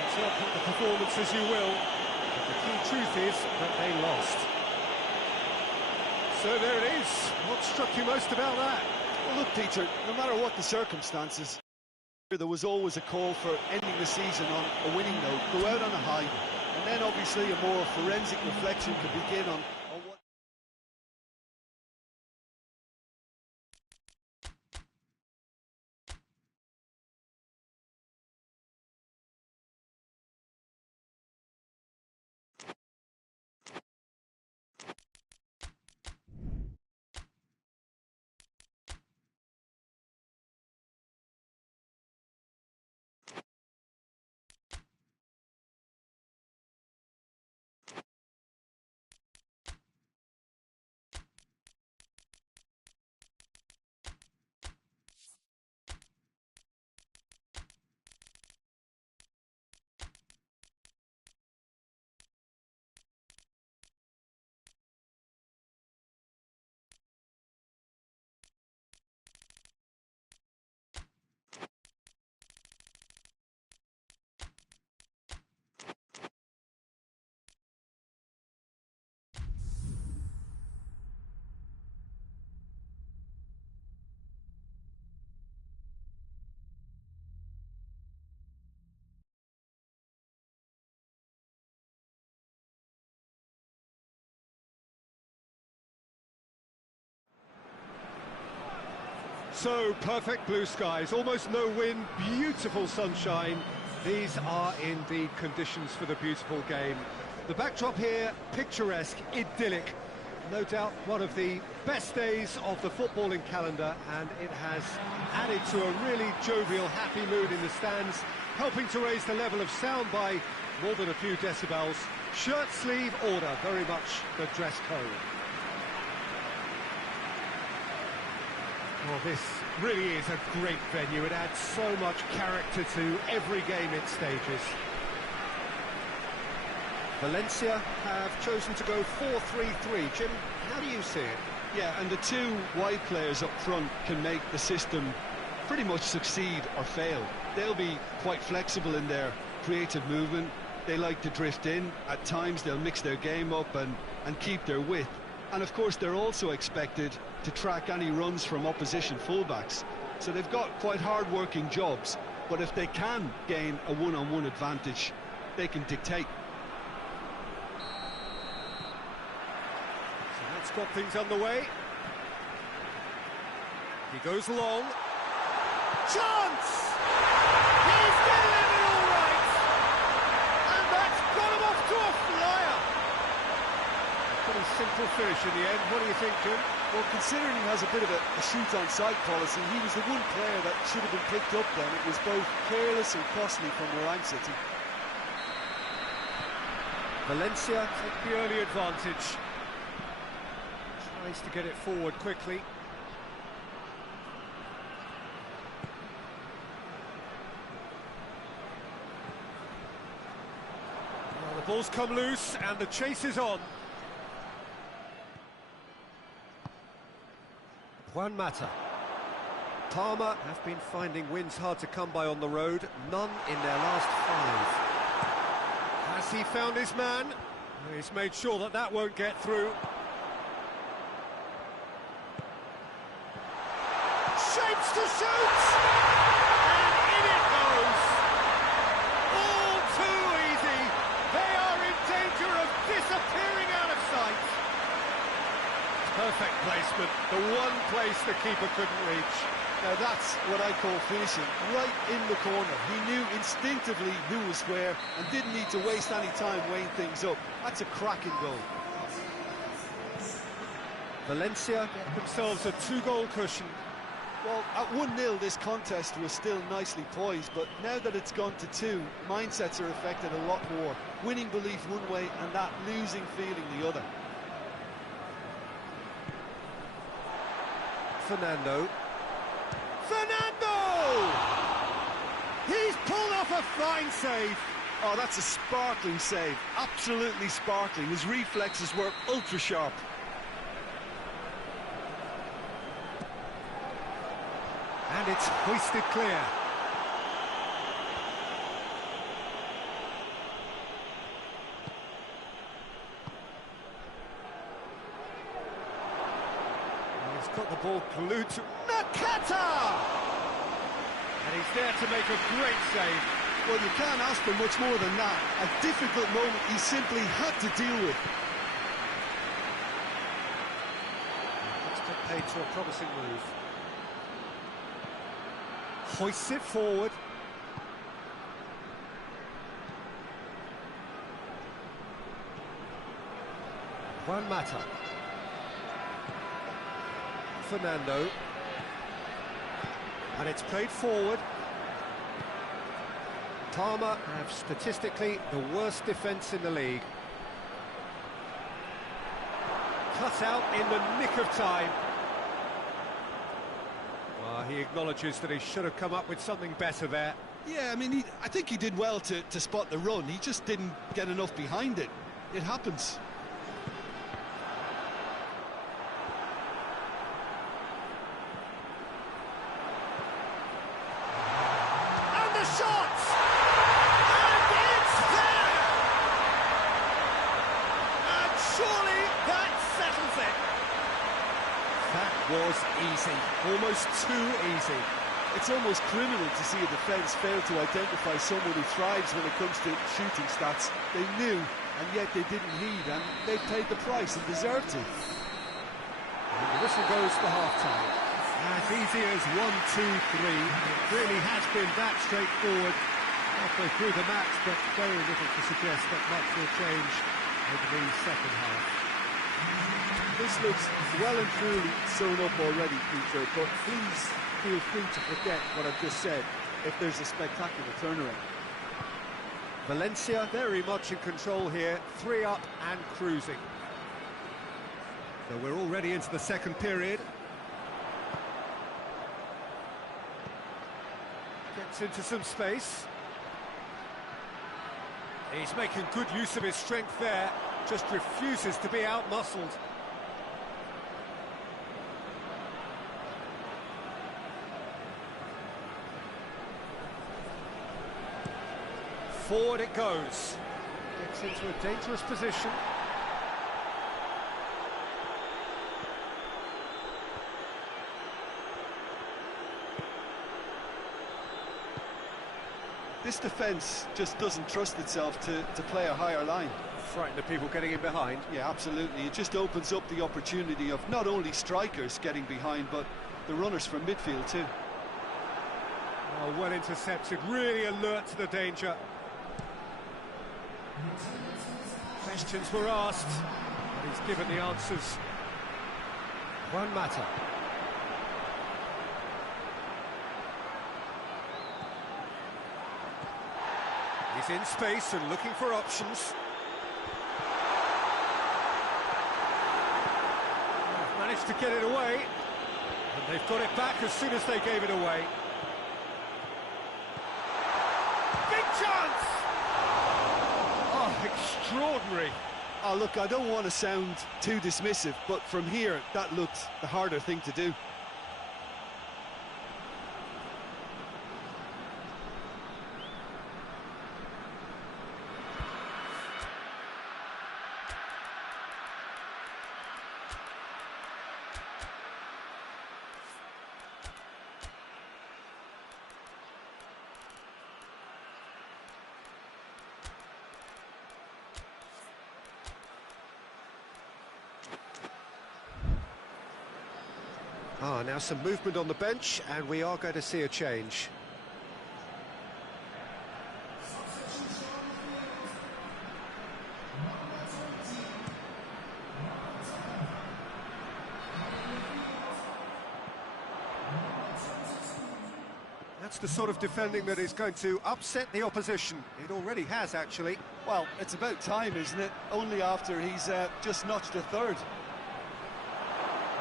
Interpret the performance as you will, but the key truth is that they lost. So there it is. What struck you most about that? Well, look, Peter, no matter what the circumstances, there was always a call for ending the season on a winning note, go out on a high, and then obviously a more forensic reflection could begin on what... So, perfect blue skies, almost no wind, beautiful sunshine. These are indeed conditions for the beautiful game. The backdrop here, picturesque, idyllic. No doubt one of the best days of the footballing calendar, and it has added to a really jovial, happy mood in the stands, helping to raise the level of sound by more than a few decibels. Shirt sleeve order, very much the dress code. Well, this really is a great venue. It adds so much character to every game it stages. Valencia have chosen to go 4-3-3. Jim, how do you see it? Yeah, and the two wide players up front can make the system pretty much succeed or fail. They'll be quite flexible in their creative movement. They like to drift in. At times they'll mix their game up and keep their width. And of course they're also expected to track any runs from opposition fullbacks. So they've got quite hard-working jobs, but if they can gain a one-on-one advantage, they can dictate. So that's got things underway. He goes long. Chance! He's delivered all right! And that's got him off to a flyer! Pretty simple finish in the end. What do you think, Jim? Well, considering he has a bit of a shoot-on-sight policy, he was the one player that should have been picked up then. It was both careless and costly from where I'm sitting. Valencia take the early advantage. Tries to get it forward quickly. Well, the ball's come loose and the chase is on. Juan Mata. Parma have been finding wins hard to come by on the road, none in their last 5. Has he found his man? He's made sure that that won't get through. Shapes to shoot! And in it goes! All too easy! They are in danger of disappearing out of sight! perfect placement, the one place the keeper couldn't reach. Now that's what I call finishing, right in the corner. He knew instinctively who was where and didn't need to waste any time weighing things up. That's a cracking goal. Valencia get themselves a 2-goal cushion. Well, at 1-0 this contest was still nicely poised, but now that it's gone to 2, mindsets are affected a lot more. Winning belief one way and that losing feeling the other. Fernando! He's pulled off a fine save. Oh, that's a sparkling save. Absolutely sparkling. His reflexes were ultra sharp. And it's hoisted clear. And he's got the ball glued to Nakata! And he's there to make a great save. Well, you can't ask for much more than that. A difficult moment he simply had to deal with. Let's get paid to a promising move. Hoists it forward. Juan Mata. Fernando. And it's played forward. Parma have statistically the worst defence in the league. Cut out in the nick of time. He acknowledges that he should have come up with something better there. Yeah, I mean, I think he did well to spot the run. He just didn't get enough behind it. It happens. And the shot! And it's there! And surely that settles it. That was easy, almost too easy. It's almost criminal to see a defence fail to identify someone who thrives when it comes to shooting stats. They knew, and yet they didn't heed, and they paid the price and deserved to. And the whistle goes for half-time. As easy as 1, 2, 3. It really has been that straightforward halfway through the match, but very little to suggest that much will change over the second half. This looks well and truly sewn up already, Peter, but please feel free to forget what I've just said if there's a spectacular turnaround. Valencia very much in control here, 3 up and cruising. So we're already into the second period. Gets into some space. He's making good use of his strength there, just refuses to be out-muscled. Forward it goes. Gets into a dangerous position. This defence just doesn't trust itself to play a higher line. Frightened of people getting in behind. Yeah, absolutely. It just opens up the opportunity of not only strikers getting behind, but the runners from midfield too. Oh, well intercepted, really alert to the danger. Questions were asked, but he's given the answers. Juan Mata. He's in space and looking for options. They've managed to get it away, and they've got it back as soon as they gave it away. Big chance! Oh, extraordinary. Oh, look, I don't want to sound too dismissive, but from here, that looked the harder thing to do. Now some movement on the bench, and we are going to see a change. That's the sort of defending that is going to upset the opposition. It already has, actually. Well, it's about time, isn't it? Only after he's just notched a third.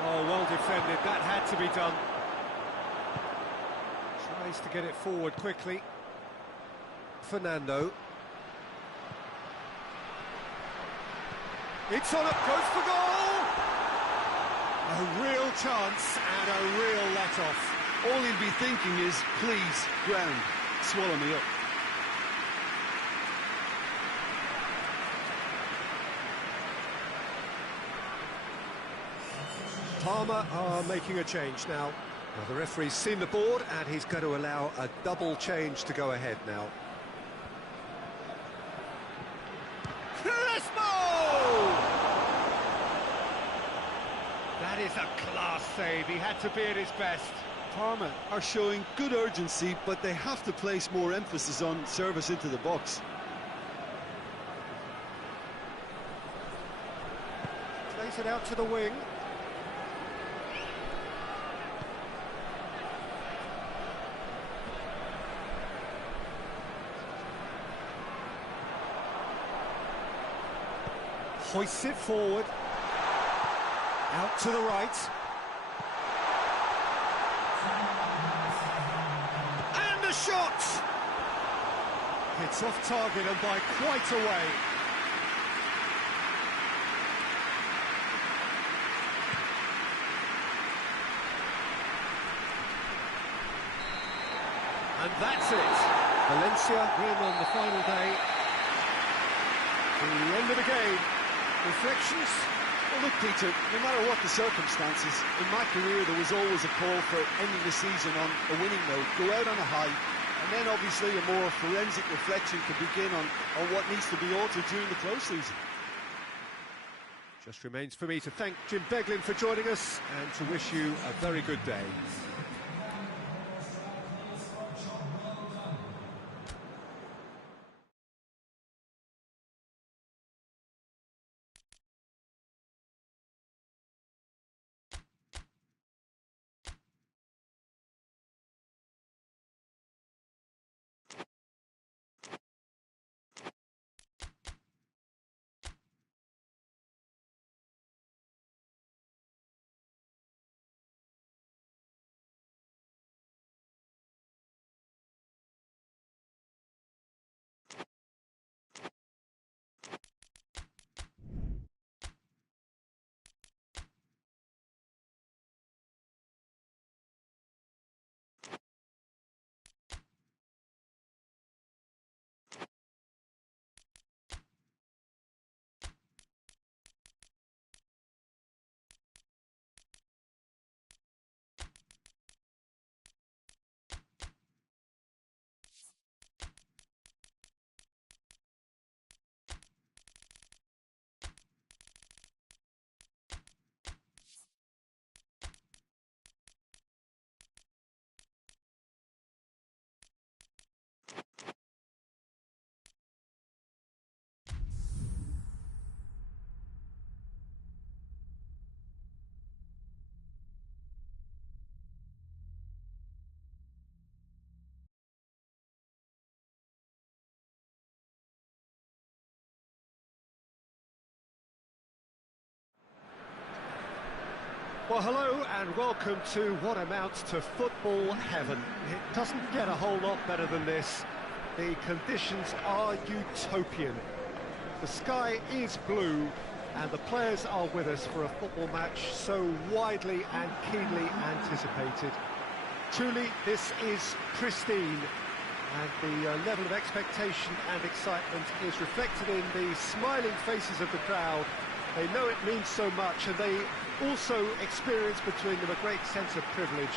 Oh, well defended. That had to be done. Tries to get it forward quickly. Fernando. It's on, it goes for goal! A real chance and a real let-off. All he'll be thinking is, please, ground, swallow me up. Parma are making a change now. The referee's seen the board and he's going to allow a double change to go ahead now. That is a class save. He had to be at his best. Parma are showing good urgency, but they have to place more emphasis on service into the box. Plays it out to the wing. Hoists it forward. Out to the right. And a shot! It's off target and by quite a way. And that's it. Valencia win on the final day. The end of the game. Reflections? Well, look, Peter, no matter what the circumstances, in my career there was always a call for ending the season on a winning note, go out on a high, and then obviously a more forensic reflection could begin on what needs to be altered during the close season. Just remains for me to thank Jim Beglin for joining us and to wish you a very good day. Well, hello and welcome to what amounts to football heaven. It doesn't get a whole lot better than this. The conditions are utopian. The sky is blue and the players are with us for a football match so widely and keenly anticipated. Truly, this is pristine, and the level of expectation and excitement is reflected in the smiling faces of the crowd. They know it means so much, and they also experience between them a great sense of privilege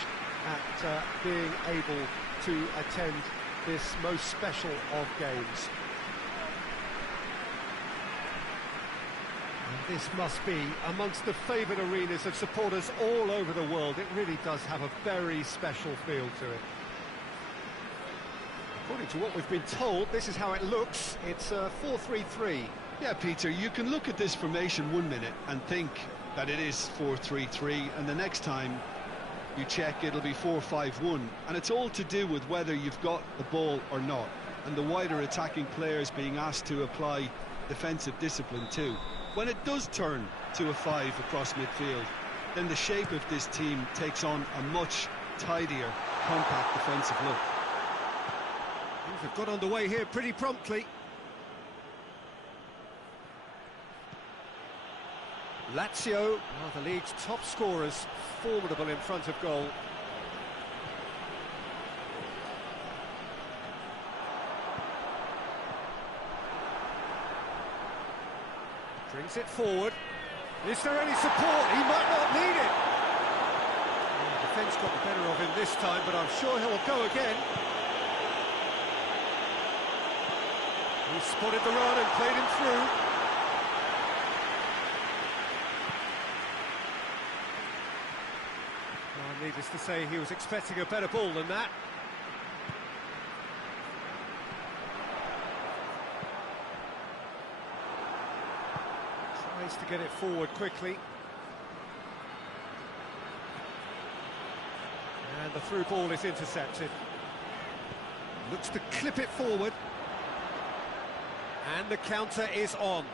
at being able to attend this most special of games. this must be amongst the favoured arenas of supporters all over the world. It really does have a very special feel to it. According to what we've been told, this is how it looks. It's 4-3-3. Yeah, Peter, you can look at this formation 1 minute and think that it is 4-3-3, and the next time you check, it'll be 4-5-1, and it's all to do with whether you've got the ball or not, and the wider attacking players being asked to apply defensive discipline too. When it does turn to a 5 across midfield, then the shape of this team takes on a much tidier, compact defensive look. Things have got underway here pretty promptly. Lazio, one of the league's top scorers, formidable in front of goal. Brings it forward. Is there any support? He might not need it. The defence got the better of him this time, but I'm sure he'll go again. He spotted the run and played him through. Well, needless to say, he was expecting a better ball than that. Tries to get it forward quickly. And the through ball is intercepted. Looks to clip it forward. And the counter is on.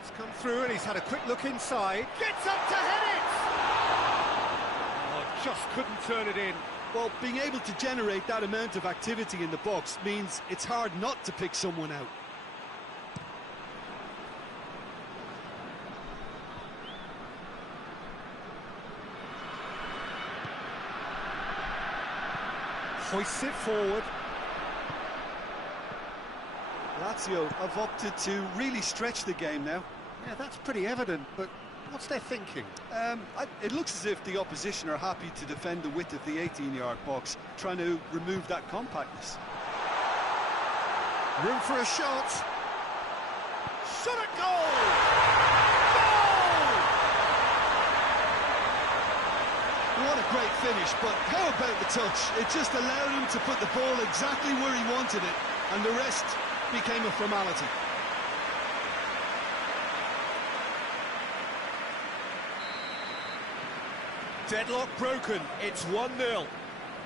It's come through and he's had a quick look inside. Gets up to head it! Oh, just couldn't turn it in. Well, being able to generate that amount of activity in the box means it's hard not to pick someone out. Hoists it forward. Lazio have opted to really stretch the game now. Yeah, that's pretty evident, but what's their thinking? It looks as if the opposition are happy to defend the width of the 18-yard box, trying to remove that compactness. Room for a shot. Shot at goal! What a great finish, but how about the touch? It just allowed him to put the ball exactly where he wanted it, and the rest became a formality. Deadlock broken, it's 1-0.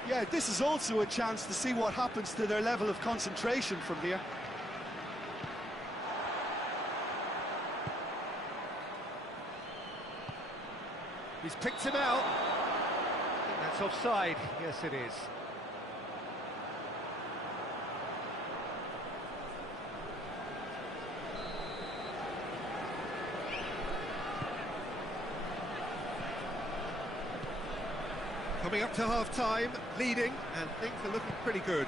Yeah, this is also a chance to see what happens to their level of concentration from here. He's picked him out. That's offside. Yes, it is. Coming up to half-time, leading, and things are looking pretty good.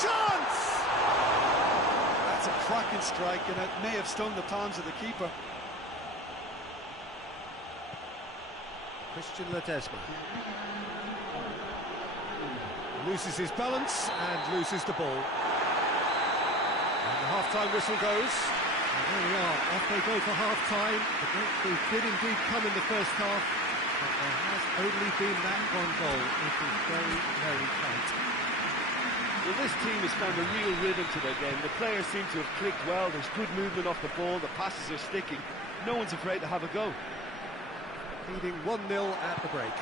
Chance! That's a cracking strike, and it may have stung the palms of the keeper. Christian Ledesma loses his balance and loses the ball. And the half-time whistle goes. And there we are, off they go for half-time. The breakthrough did indeed come in the first half, but there has only been that one goal. It is very, very tight. Well, this team has found a real rhythm to their game. The players seem to have clicked well. There's good movement off the ball. The passes are sticking. No one's afraid to have a go. Leading 1-0 at the break.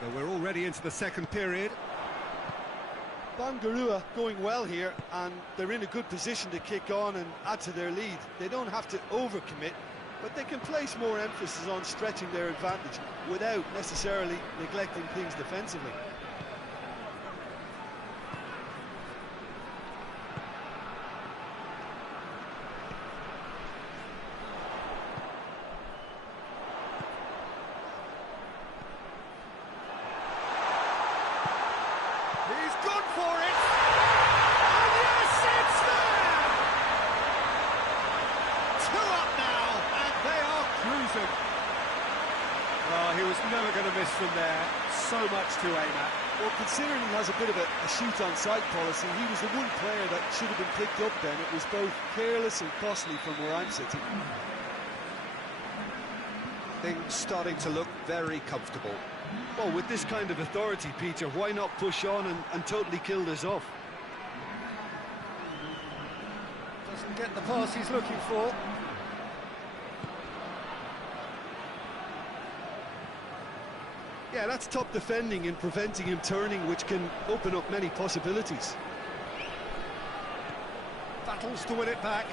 So we're already into the second period. Bangarua going well here, and they're in a good position to kick on and add to their lead. They don't have to overcommit, but they can place more emphasis on stretching their advantage without necessarily neglecting things defensively. He was never going to miss miss from there, so much to aim at. Well, considering he has a bit of a shoot-on-sight policy, he was the one player that should have been picked up then. It was both careless and costly from where I'm sitting. Things starting to look very comfortable. Well, with this kind of authority, Peter, why not push on and totally kill this off? Doesn't get the pass he's looking for. Yeah, that's top defending and preventing him turning, which can open up many possibilities. Battles to win it back.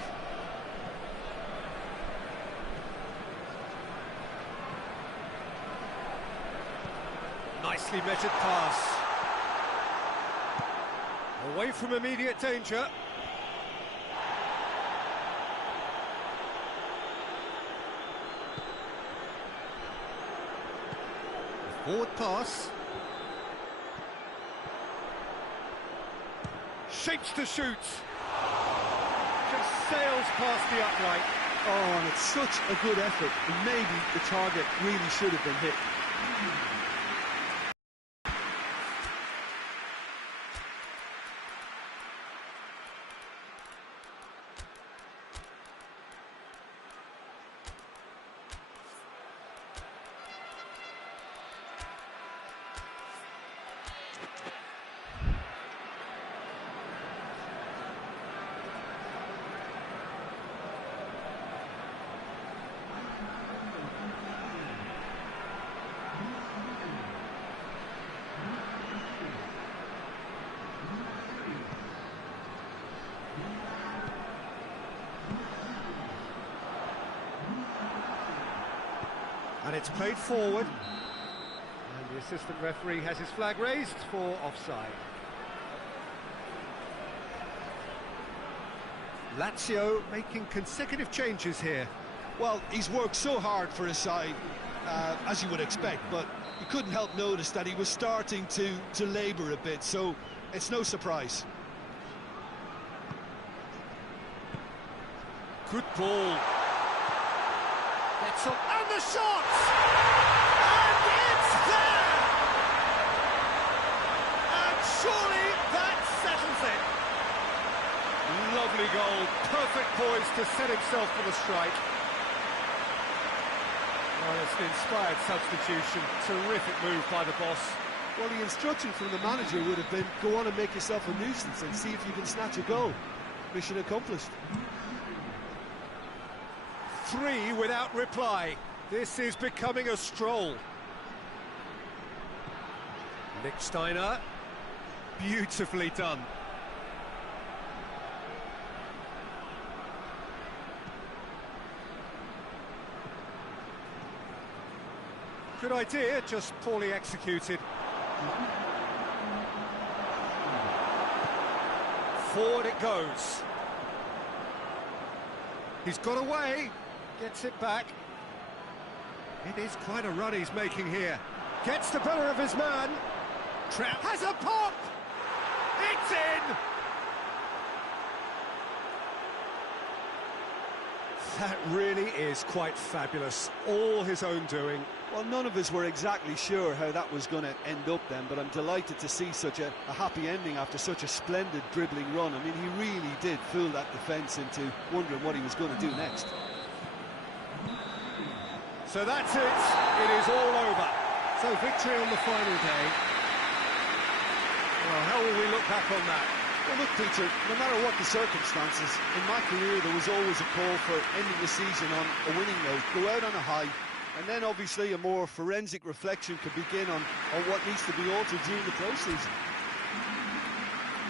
Nicely measured pass. Away from immediate danger. Forward pass. Shapes to shoot. Just sails past the upright. Oh, and it's such a good effort, and maybe the target really should have been hit. And it's played forward. And the assistant referee has his flag raised for offside. Lazio making consecutive changes here. Well, he's worked so hard for his side, as you would expect, but you couldn't help notice that he was starting to labour a bit, so it's no surprise. Good ball. Gets up, and the shot! And it's there! And surely that settles it. Lovely goal, perfect poise to set himself for the strike. Well, it's an inspired substitution, terrific move by the boss. Well, the instruction from the manager would have been, go on and make yourself a nuisance and see if you can snatch a goal. Mission accomplished. 3 without reply. This is becoming a stroll. Lichtsteiner, beautifully done. Good idea, just poorly executed. Forward it goes. He's got away, gets it back. It is quite a run he's making here. Gets the better of his man. Trap has a pop! It's in! That really is quite fabulous. All his own doing. Well, none of us were exactly sure how that was going to end up then, but I'm delighted to see such a happy ending after such a splendid dribbling run. I mean, he really did fool that defence into wondering what he was going to do next. So that's it. It is all over. So victory on the final day. Well, how will we look back on that? Well, look, Peter, no matter what the circumstances, in my career there was always a call for ending the season on a winning note, go out on a high, and then obviously a more forensic reflection could begin on what needs to be altered during the pro-season.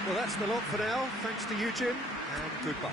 Well, that's the lot for now. Thanks to you, Jim, and goodbye.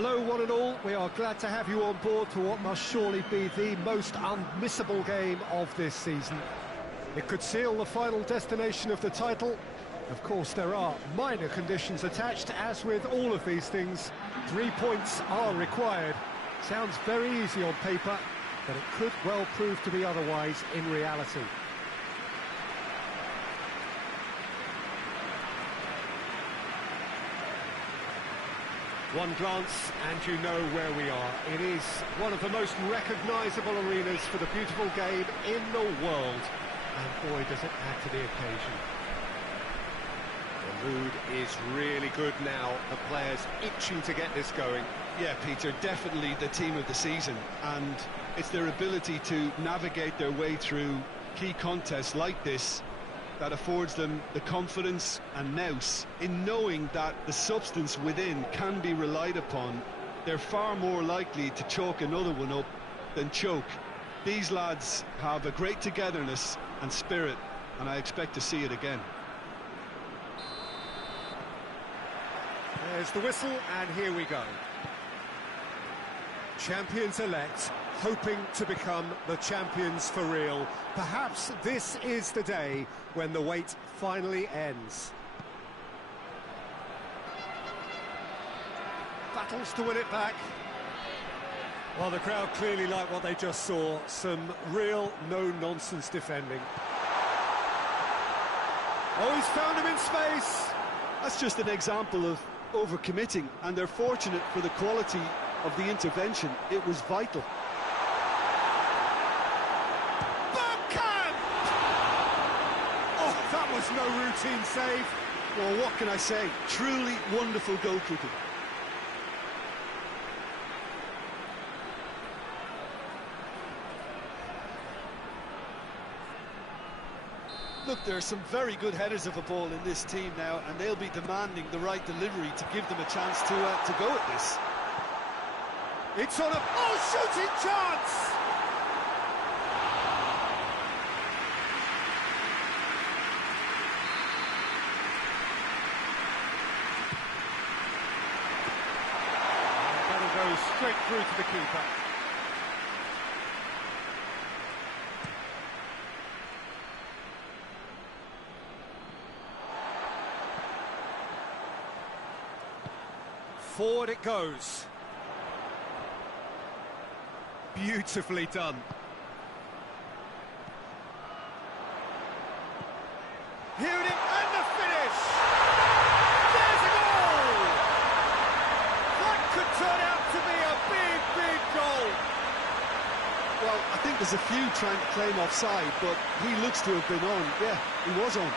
Hello one and all, we are glad to have you on board for what must surely be the most unmissable game of this season. It could seal the final destination of the title. Of course there are minor conditions attached, as with all of these things. 3 points are required. Sounds very easy on paper, but it could well prove to be otherwise in reality. One glance and you know where we are. It is one of the most recognisable arenas for the beautiful game in the world. And boy, does it add to the occasion. The mood is really good now. The players itching to get this going. Yeah, Peter, definitely the team of the season. And it's their ability to navigate their way through key contests like this that affords them the confidence and nous in knowing that the substance within can be relied upon. They're far more likely to chalk another one up than choke. These lads have a great togetherness and spirit, and I expect to see it again. There's the whistle, and here we go. Champions-elect, hoping to become the champions for real. Perhaps this is the day when the wait finally ends. Battles to win it back. Well, the crowd clearly like what they just saw. Some real no-nonsense defending. Oh, he's found him in space. That's just an example of overcommitting, and they're fortunate for the quality of the intervention. It was vital. Oh, that was no routine save. Well, what can I say? Truly wonderful goalkeeping. Look, there are some very good headers of a ball in this team now, and they'll be demanding the right delivery to give them a chance to go at this. It's on a shooting chance. That'll go straight through to the keeper. Forward it goes. Beautifully done. Here it is, and the finish! There's a goal! That could turn out to be a big, big goal. Well, I think there's a few trying to claim offside, but he looks to have been on. Yeah, he was on.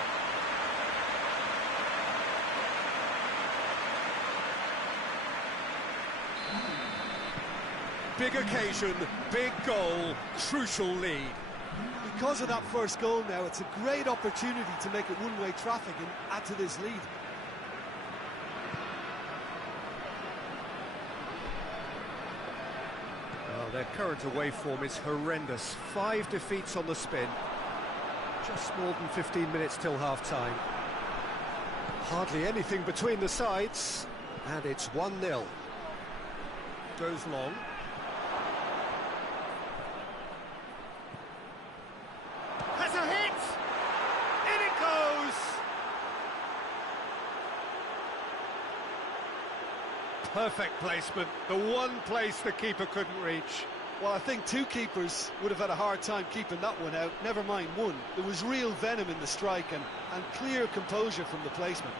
Big occasion, big goal, crucial lead. Because of that first goal now, it's a great opportunity to make it one-way traffic and add to this lead. Well, their current away form is horrendous. 5 defeats on the spin. Just more than 15 minutes till half-time. Hardly anything between the sides, and it's 1-0. Goes long. Has a hit! In it goes! Perfect placement, the one place the keeper couldn't reach. Well, I think two keepers would have had a hard time keeping that one out, never mind one. There was real venom in the strike and clear composure from the placement.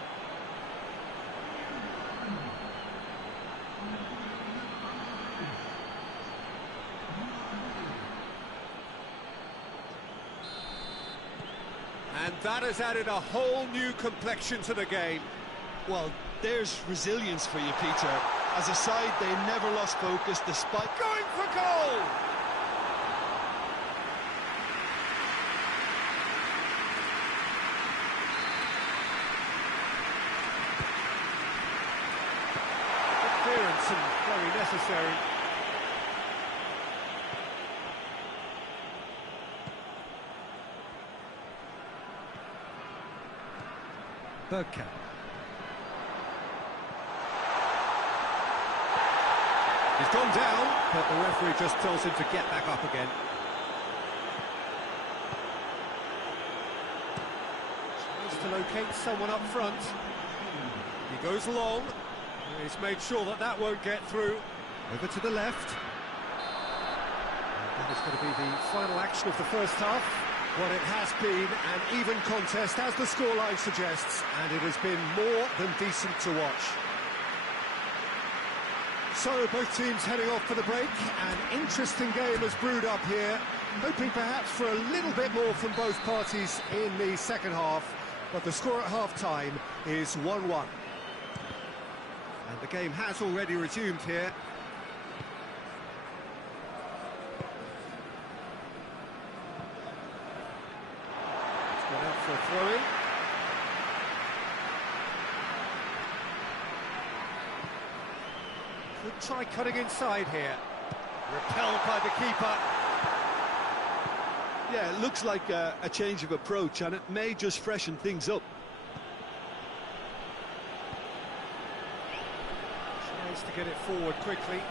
And that has added a whole new complexion to the game. Well, there's resilience for you, Peter. As a side, they never lost focus despite Going for goal! Good clearance and very necessary. Bergkamp. He's gone down, but the referee just tells him to get back up again. Tries to locate someone up front. He goes long. He's made sure that that won't get through. Over to the left. And that is going to be the final action of the first half. Well, it has been an even contest, as the scoreline suggests, and it has been more than decent to watch. So, both teams heading off for the break. An interesting game has brewed up here, hoping perhaps for a little bit more from both parties in the second half, but the score at half-time is 1-1. And the game has already resumed here. It's gone out for a throw-in. Could try cutting inside here. Repelled by the keeper. Yeah, it looks like a change of approach, and it may just freshen things up. Tries to get it forward quickly.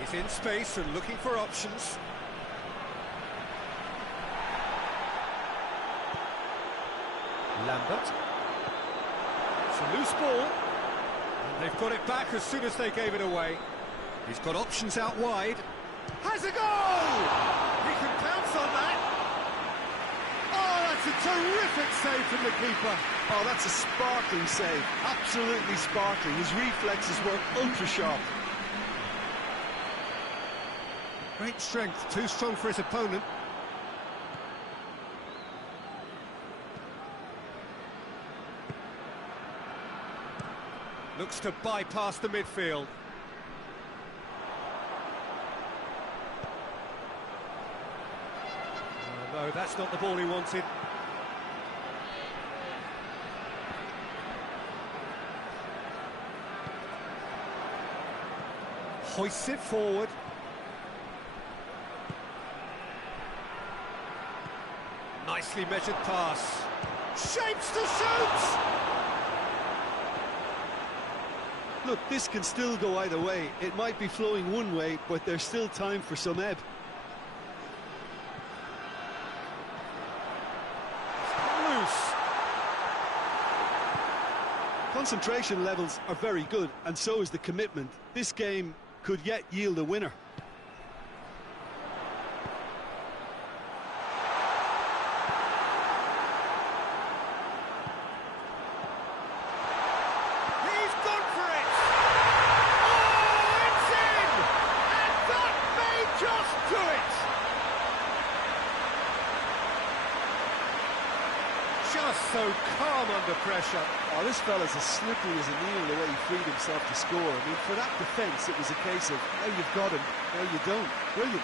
He's in space and looking for options. Lambert. It's a loose ball. And they've got it back as soon as they gave it away. He's got options out wide. Has a goal! He can pounce on that. Oh, that's a terrific save from the keeper. Oh, that's a sparkling save. Absolutely sparkling. His reflexes were ultra-sharp. Great strength, too strong for his opponent. Looks to bypass the midfield. No, that's not the ball he wanted. Hoists it forward. Nicely measured pass. Shapes to shoot! Look, this can still go either way. It might be flowing one way, but there's still time for some ebb. Loose. Concentration levels are very good, and so is the commitment. This game could yet yield a winner. Just so calm under pressure. Oh, this fella's as slippery as a needle the way he freed himself to score. I mean, for that defence, it was a case of, now you've got him, now you don't. Brilliant.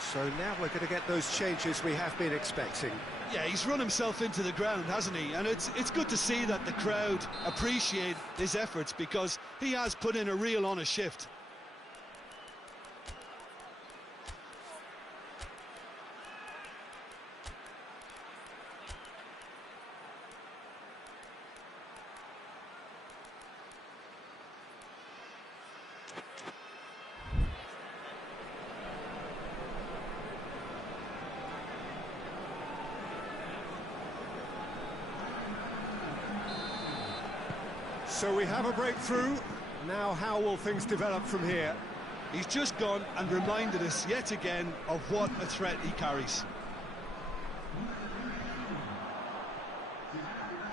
So now we're going to get those changes we have been expecting. Yeah, he's run himself into the ground, hasn't he? And it's good to see that the crowd appreciate his efforts, because he has put in a real honest shift. So we have a breakthrough. Now how will things develop from here? He's just gone and reminded us yet again of what a threat he carries.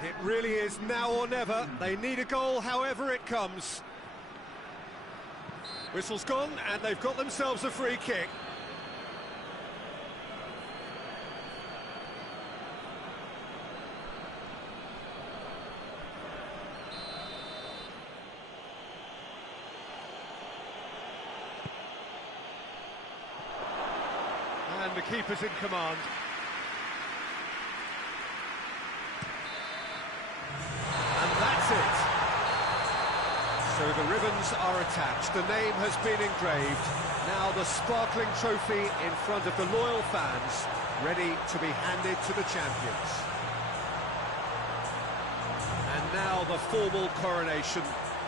It really is now or never. They need a goal however it comes. Whistle's gone and they've got themselves a free kick. And the keeper's in command. And that's it. So The ribbons are attached, the name has been engraved. Now the sparkling trophy in front of the loyal fans, ready to be handed to the champions. And now the formal coronation,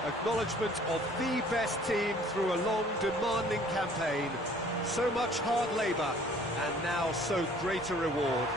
acknowledgement of the best team through a long, demanding campaign. So much hard labour, and now so great a reward.